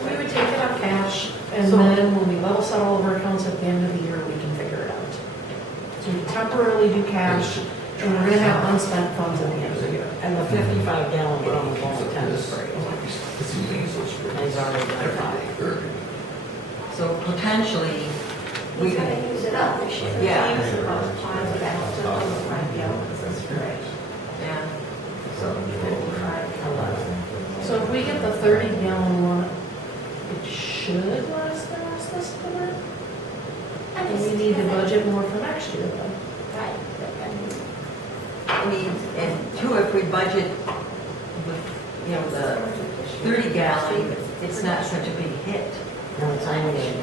We would take it on cash, and then when we level set all of our accounts at the end of the year, we can figure it out. So we temporarily do cash, and we're gonna have unspent funds at the end of the year. And the 55 gallon drum is only 10 spray. It's amazing. And he's already done 5. So potentially, we We're could, gonna use it up this year. yeah, yeah. So if we get the 30 gallon one, it should last this summer. And we need to budget more for next year then. Right. I mean, and two, if we budget with, you know, the 30 gallon, it's not such a big hit. No, it's only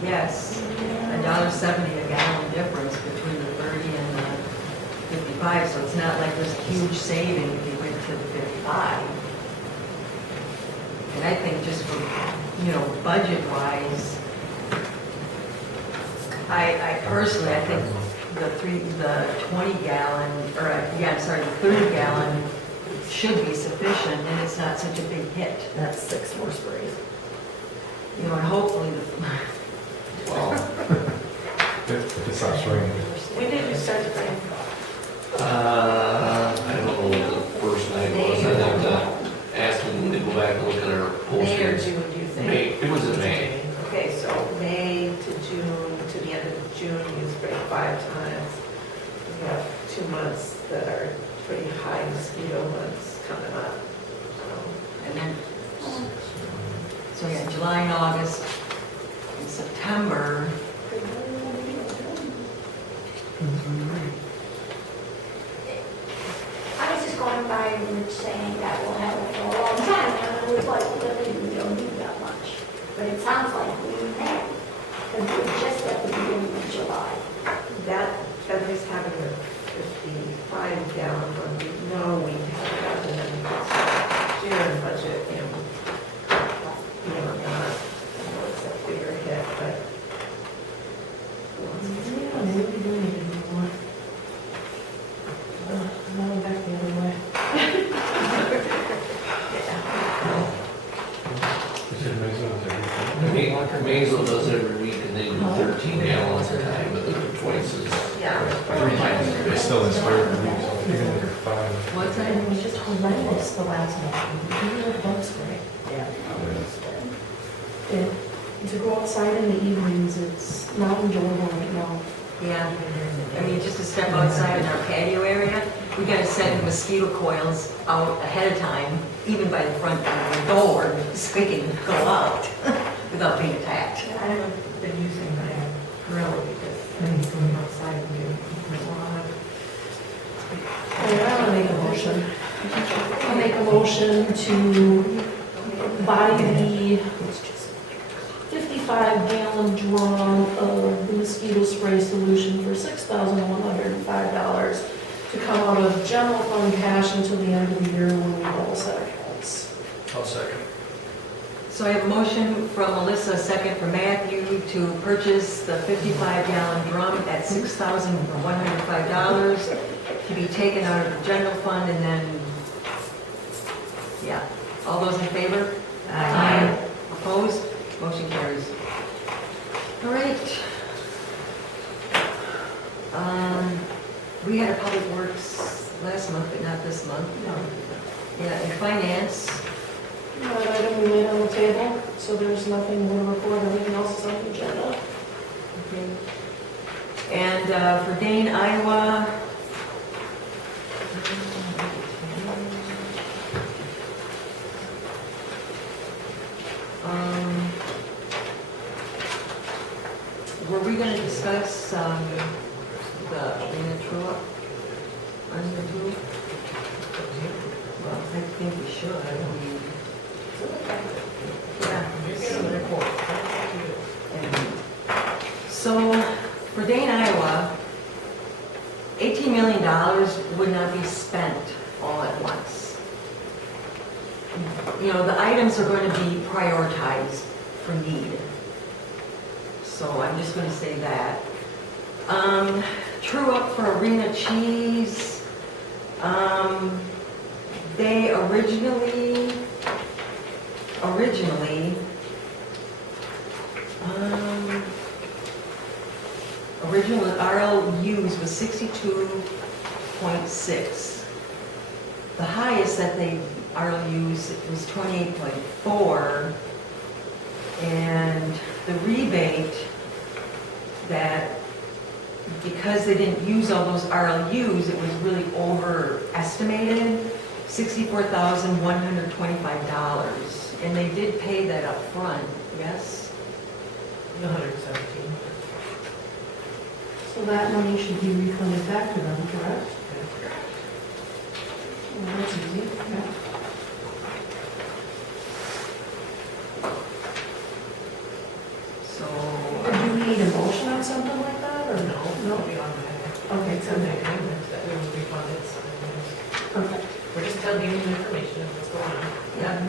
Yes, $1.70 a gallon difference between the 30 and the 55, so it's not like there's a huge saving if you went to the 55. And I think just for, you know, budget-wise, I personally, I think the 20 gallon, or, yeah, I'm sorry, the 30 gallon should be sufficient, and it's not such a big hit. That's 6 more sprays. You know, and hopefully Well, If it stops raining. When did you start to bring? I don't know what the first night was. I'd have to ask them to go back and look at our May or postings. June, do you think? May, it was in May. Okay, so May to June, to the end of June, you spray 5 times. We have 2 months that are pretty high mosquito months coming up. and then, so yeah, July and August, and September, I was just going by and we were saying that we'll have it for a long time, and it was like, really, we don't need that much. But it sounds like we may, because we're just at the beginning of July. That, at least having the 55 gallon one, we know we have that, and then we can start June budget, and, you know, not, I know it's a bigger hit, but. Yeah, maybe we do need to do more. Now I'm back the other way. Maysville does it every week and they do 13 gallons a time, but they're twice as, Yeah. 3 times as big. Still in spare for 5. what's that? And it was just horrendous the last one. We were bug spray. Yeah. To go outside in the evenings, it's not enjoyable right now. Yeah, I mean, just to step outside in our patio area, we gotta send mosquito coils out ahead of time, even by the front door, so we can go out without being attacked. I haven't been using my grill because I need to go outside and do a lot of. I'll make a motion. I'll make a motion to buy the 55-gallon drum of the mosquito spray solution for $6,105 to come out of general fund cash until the end of the year when we all set accounts. I'll second. So I have a motion from Melissa, a second from Matthew, to purchase the 55-gallon drum at $6,105 to be taken out of the general fund, and then, yeah. All those in favor? Aye. Opposed? Motion carries. All right. We had a public works last month, but not this month. Yeah, and finance. That item we laid on the table, so there's nothing more to report, everything else is on the agenda. Okay. And for Dane, Iowa, were we going to discuss the true-up? Under true? Well, I think we should. I mean, yeah, it's in the report. And so, for Dane, Iowa, $18 million would not be spent all at once. You know, the items are going to be prioritized for need. So I'm just going to say that. True up for Arena Cheese. They originally, original RLUs was 62.6. The highest that they RLUs was 28.4. And the rebate that, because they didn't use all those RLUs, it was really overestimated, $64,125. And they did pay that up front, yes? 117. So that money should be refunded back to them, correct? Well, that's easy, yeah. So, Or do we need a motion on something like that, or no? It'll be on that. Okay, It's so in that agreement that we will refund it. So perfect. we're just telling you the information of what's going on. yeah.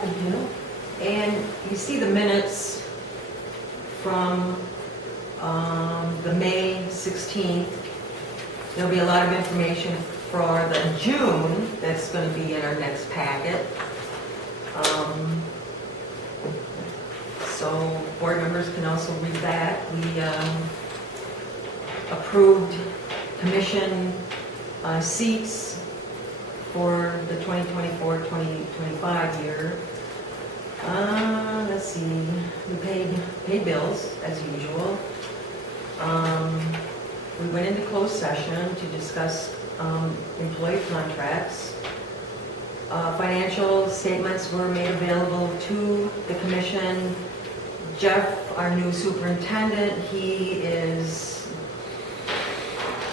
Good deal. And you see the minutes from the May 16th. There'll be a lot of information for the June that's going to be in our next packet. So board members can also read that. We approved commission seats for the 2024-2025 year. Let's see, we paid bills as usual. We went into closed session to discuss employee contracts. Financial statements were made available to the commission. Jeff, our new superintendent,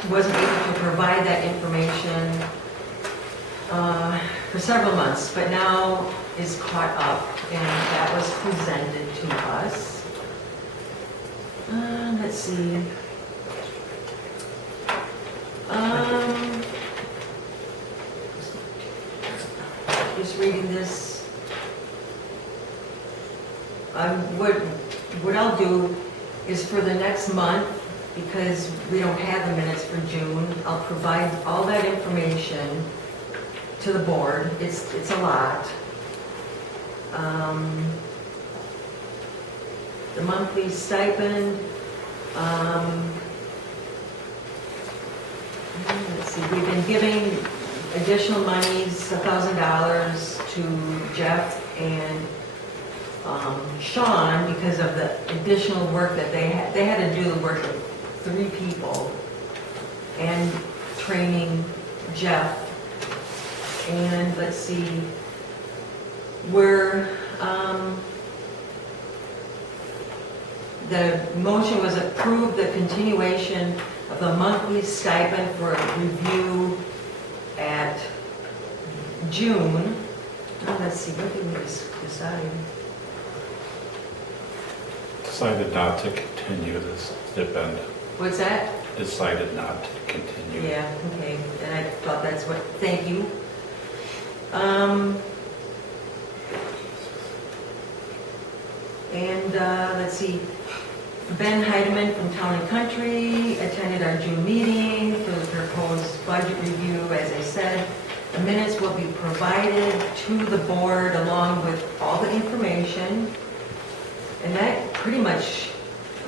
wasn't able to provide that information for several months, but now is caught up, and that was presented to us. Let's see. Just reading this. What I'll do is for the next month, because we don't have the minutes for June, I'll provide all that information to the board. It's a lot. The monthly stipend, let's see, we've been giving additional monies, $1,000 to Jeff and Sean because of the additional work that they had. They had to do the work of 3 people and training Jeff. And let's see, the motion was approved the continuation of the monthly stipend for review at June. Oh, let's see, what did we decide? Decided not to continue this stipend. What's that? Decided not to continue. Yeah, okay, and I thought that's what, thank you. Let's see, Ben Heidemann from Town and Country attended our June meeting for the proposed budget review. As I said, the minutes will be provided to the board along with all the information. And that pretty much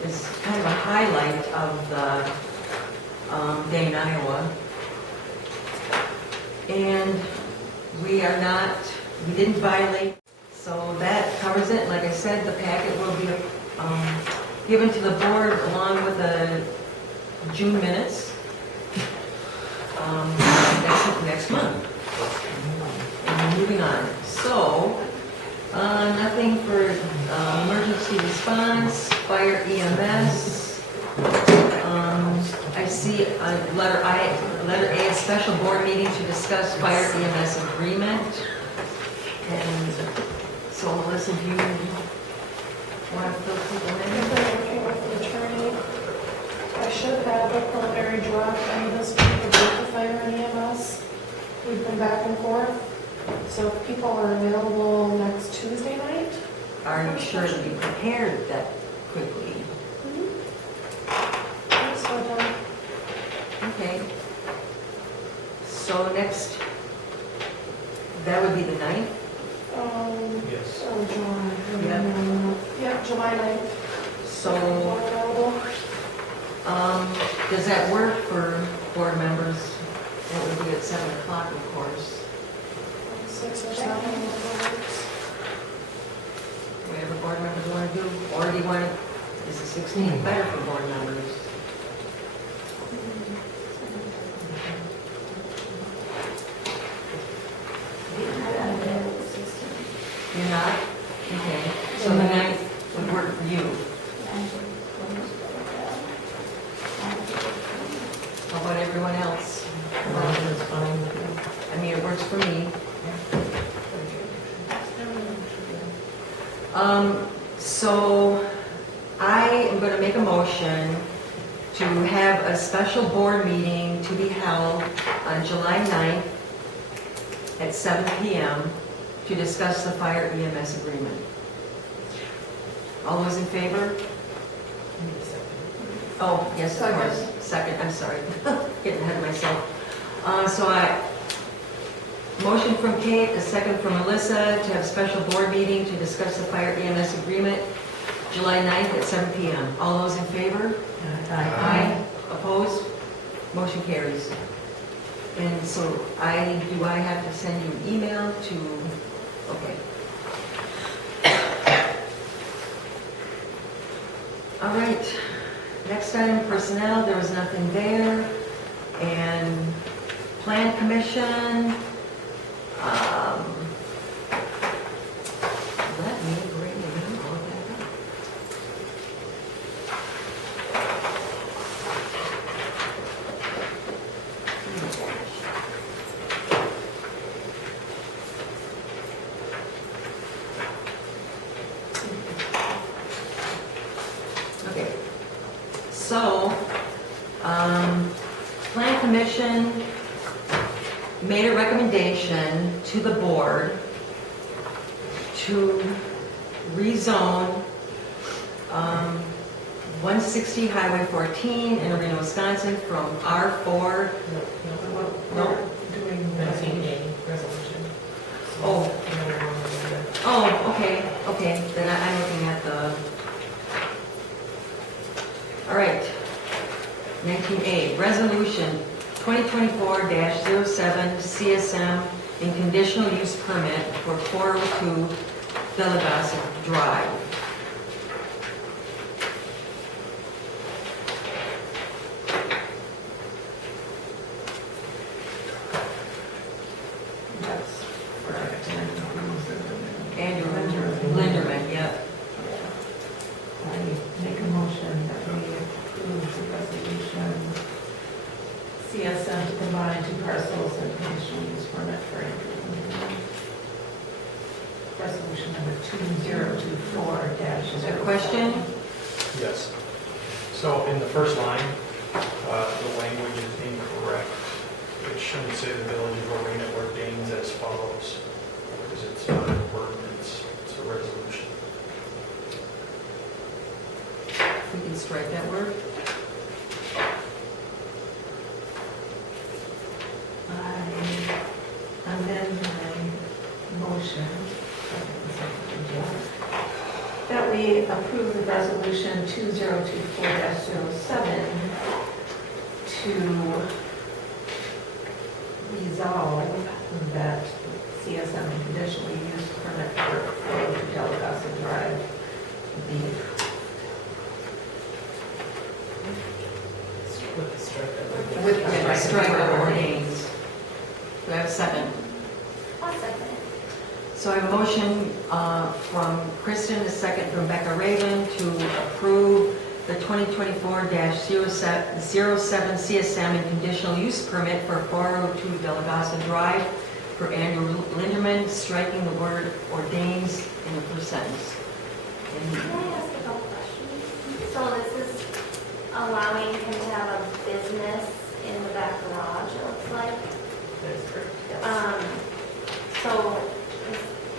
is kind of a highlight of the day in Iowa. And we didn't violate, so that covers it. Like I said, the packet will be given to the board along with the June minutes next month. And moving on. So, nothing for emergency response, fire EMS. I see letter A, a special board meeting to discuss fire EMS agreement. And so Melissa, if you want to fill people in? If they're working with the attorney, I should have a preliminary draft on this week for both the fire and EMS. We've been back and forth. So if people are available next Tuesday night. Are you sure to be prepared that quickly? So, Okay. So next, that would be the 9th? Yes. Oh, July. Yep. Yeah, July 9th. So, Available. does that work for board members? That would be at 7 o'clock, of course. 6 or 7, whatever works. Whatever board members want to do. Or do you want to, is the 16th better for board members? You're not? Okay. So the 9th would work for you. How about everyone else? It's fine with me. I mean, it works for me. So I am going to make a motion to have a special board meeting to be held on July 9th at 7 PM to discuss the fire EMS agreement. All those in favor? Oh, yes, of course. Second, I'm sorry. Getting ahead of myself. Motion from Kate, a second from Melissa to have a special board meeting to discuss the fire EMS agreement, July 9th at 7 PM. All those in favor? Aye. Opposed? Motion carries. And so do I have to send you an email to, okay. All right, next item, personnel, there was nothing there. And plan commission, let me bring all that up. Okay, so, Plan Commission made a recommendation to the board to rezone 160 Highway 14 in Reno, Wisconsin from R4. No. Doing the 19-day resolution. Oh, okay, then I'm looking at the, all right. 19A, Resolution 2024-07 CSM in conditional use permit for 402 Delegasa Drive. That's correct. Andrew Linderman, yep. I make a motion that we approve the resolution CSM to combine two parcels and conditional use permit for resolution number 2024-. Is there a question? Yes. So in the first line, the language is incorrect. It shouldn't say the village of Lorena ordains as follows, because it's not an ordinance, it's a resolution. We can strike that word. I amend my motion that we approve the resolution 2024-07 to resolve that CSM and conditional use permit for 402 Delegasa Drive be With the strike of ordains. Do I have a second? I'll second it. So I have a motion from Kristen, a second from Becca Raven to approve the 2024-07 CSM and conditional use permit for 402 Delegasa Drive for Andrew Linderman, striking the word ordains in the first sentence. Can I ask a couple questions? So this is allowing him to have a business in the back garage, it looks like. That's correct, So,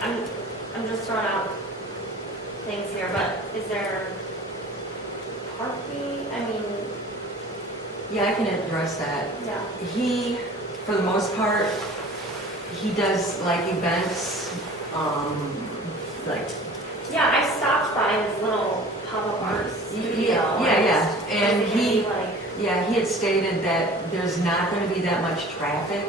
I'm just throwing out things here, but is there parking? I mean, Yeah, I can address that. yeah. He, for the most part, he does like events, like, Yeah, I stopped by his little pop-up art studio. yeah, and Is it gonna he, be like, yeah, he had stated that there's not gonna be that much traffic,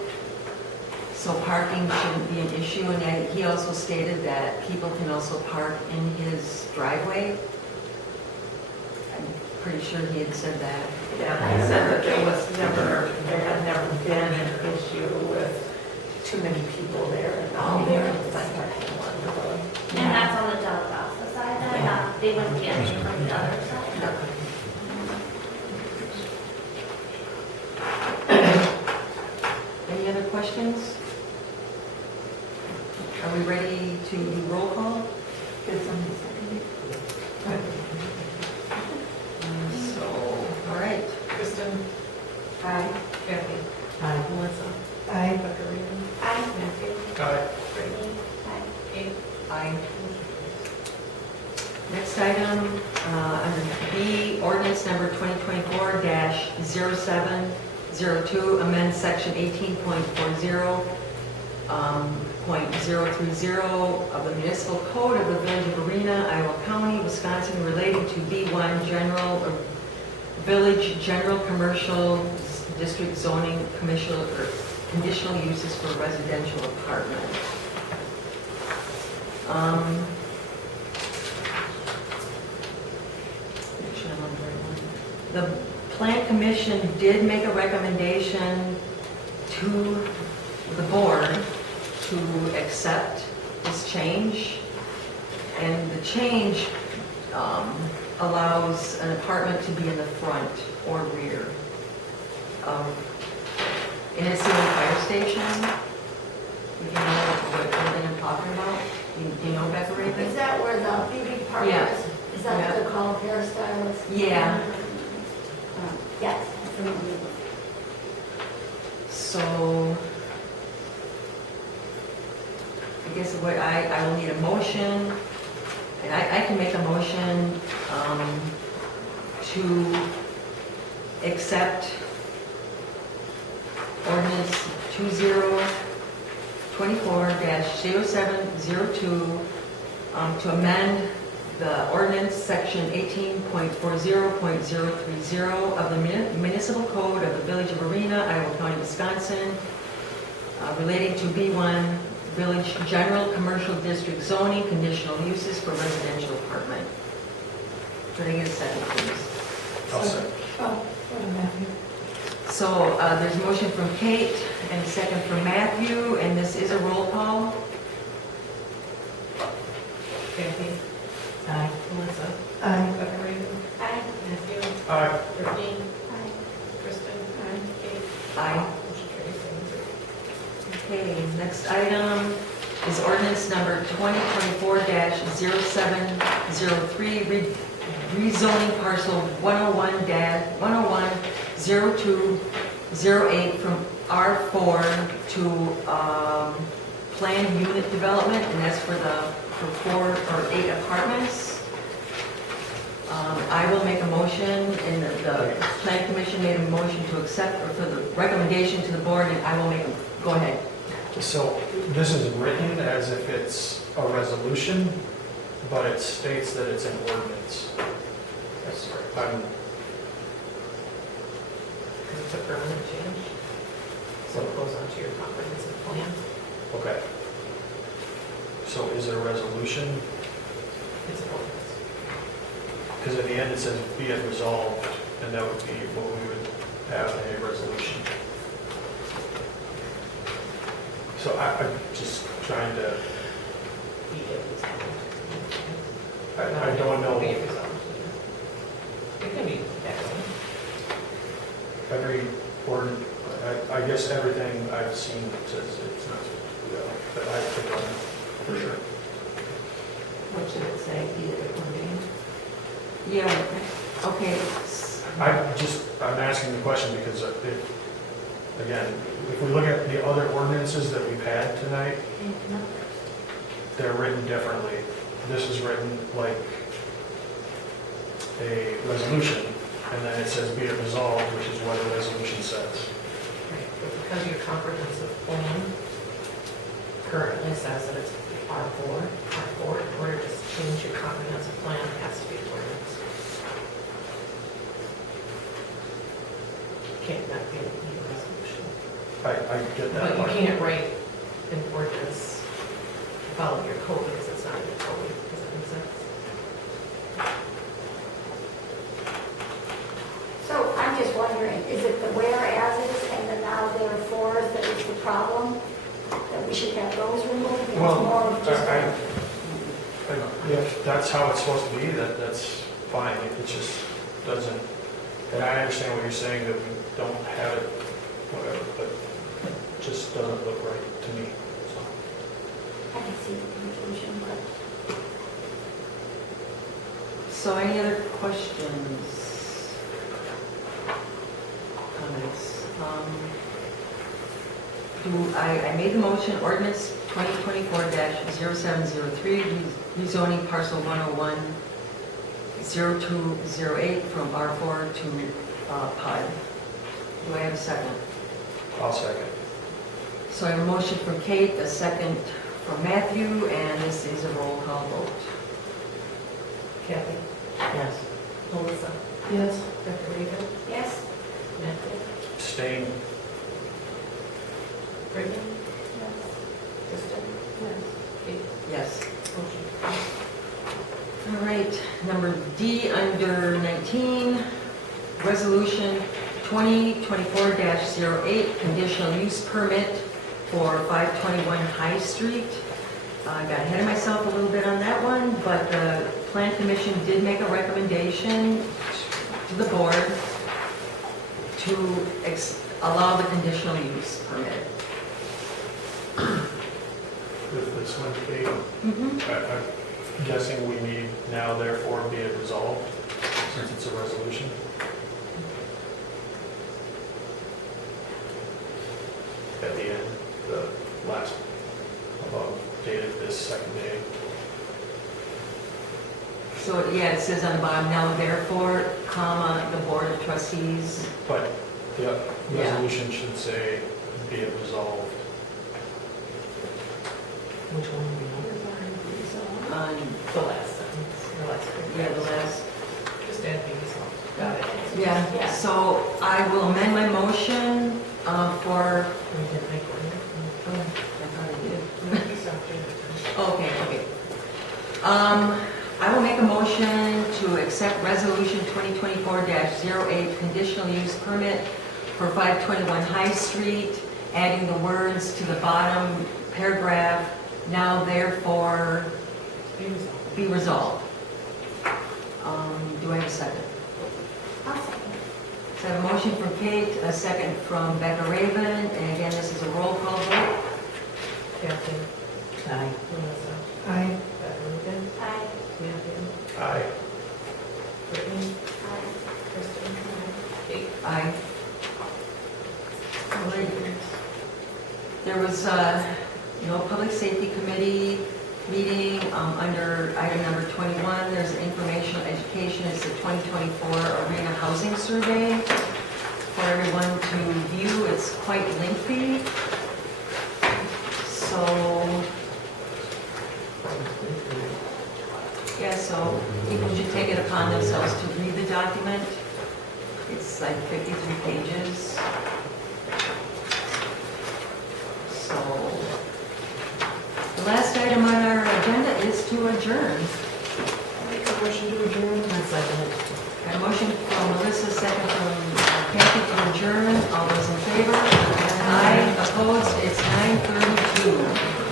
so parking shouldn't be an issue, and then he also stated that people can also park in his driveway. I'm pretty sure he had said that. Yeah, he said that there had never been an issue with too many people there. And and that's on the Delgado side then? They wouldn't be entering from the other side? Any other questions? Are we ready to do roll call? So, all right. Kristen? Aye. Kathy? Aye. Melissa? Aye. Katarina? Aye. Matthew? Aye. Brittany? Aye. Kate? Aye. Next item, under B, ordinance number 2024-0702, amend section 18.40, .030 of the municipal code of the village of Arena, Iowa County, Wisconsin, relating to B1 general, village general commercial district zoning commercial or conditional uses for residential apartment. The Plan Commission did make a recommendation to the board to accept this change. And the change allows an apartment to be in the front or rear of, and it's the old fire station. You know what I'm talking about? Do you know Becca Raven? Is that where the beauty parlor Yeah. is? Is that what they're called, hairstylists? Yeah. Yes. So, I guess what I will need a motion, and I can make a motion to accept ordinance 2024-0702 to amend the ordinance section 18.40.030 of the municipal code of the village of Arena, Iowa County, Wisconsin, relating to B1 village general commercial district zoning conditional uses for residential apartment. Could I get a second, please? I'll second. So there's a motion from Kate and a second from Matthew, and this is a roll call. Kathy? Aye. Melissa? Aye. Katarina? Aye. Matthew? Aye. Brittany? Aye. Kristen? Aye. Kate? Aye. Motion carries 7-0. Okay, next item is ordinance number 2024-0703, rezoning parcel 101-101-0208 from R4 to planned unit development, and that's for 4 or 8 apartments. I will make a motion, and the plan commission made a motion to accept, or for the recommendation to the board, and I will make, go ahead. So this is written as if it's a resolution, but it states that it's an ordinance. That's correct. I'm, Because it's a permanent change. So it goes onto your comprehensive plan. okay. So is it a resolution? It's an ordinance. Because at the end it says be it resolved, and that would be what we would have in a resolution. So I'm just trying to, Be it resolved. I don't know. Be it resolved. It can be that way. Every ordin, I guess everything I've seen says it's not supposed to do that, but I think on for sure. What should it say? Be it ordained? Yeah, okay. I'm asking the question because again, if we look at the other ordinances that we've had tonight, they're written differently. This is written like a resolution, and then it says be it resolved, which is what the resolution says. Right, but because your comprehensive plan currently says that it's R4, in order to change your comprehensive plan, it has to be ordinance. Can't not be a resolution. I get that But you part. can't write an ordinance, follow your code because it's not in your code. Does that make sense? So I'm just wondering, is it the whereases and the now therefore that is the problem? That we should have those removed? It's Well, more of just a- if that's how it's supposed to be, that's fine. It just doesn't, and I understand what you're saying, that we don't have it, whatever, but it just doesn't look right to me. So, I can see the confusion, but So any other questions? Comments? I made the motion, ordinance 2024-0703, rezoning parcel 101-0208 from R4 to PUD. Do I have a second? I'll second. So I have a motion from Kate, a second from Matthew, and this is a roll call vote. Kathy? Yes. Melissa? Yes. Dr. Rita? yes, Matthew? Abstain. Brittany? Kristen? Yes. Kate? Yes. Motion. All right, number D under 19, resolution 2024-08, conditional use permit for 521 High Street. I got ahead of myself a little bit on that one, but the Plan Commission did make a recommendation to the board to allow the conditional use permit. With this one, Kate, I'm guessing we need now therefore be it resolved, since it's a resolution. At the end, the last above dated this second day. So, yeah, it says on the bottom, now therefore, comma, the Board of Trustees. But the Yeah. resolution should say be it resolved. Which one are we on? On, The last sentence, the last paragraph. yeah, the last. Just add the result. Got it. Yeah, so I will amend my motion for, We didn't make one. I thought I did. Oh. Okay, okay. I will make a motion to accept resolution 2024-08, conditional use permit for 521 High Street, adding the words to the bottom paragraph, now therefore be resolved. Do I have a second? I'll second. So I have a motion from Kate, a second from Becca Raven, and again, this is a roll call vote. Kathy? Aye. Melissa? Aye. Dr. Rita? Aye. Matthew? Aye. Brittany? Aye. Kristen? Kate? Aye. There was no public safety committee meeting under item number 21. There's informational education. It's the 2024 Arena Housing Survey for everyone to view. It's quite lengthy. So, yeah, so people should take it upon themselves to read the document. It's like 53 pages. So, the last item on our agenda is to adjourn. Make a motion to adjourn. I second it. Got a motion from Melissa, second from Kathy to adjourn. All those in favor? Aye. Opposed? It's 9:32.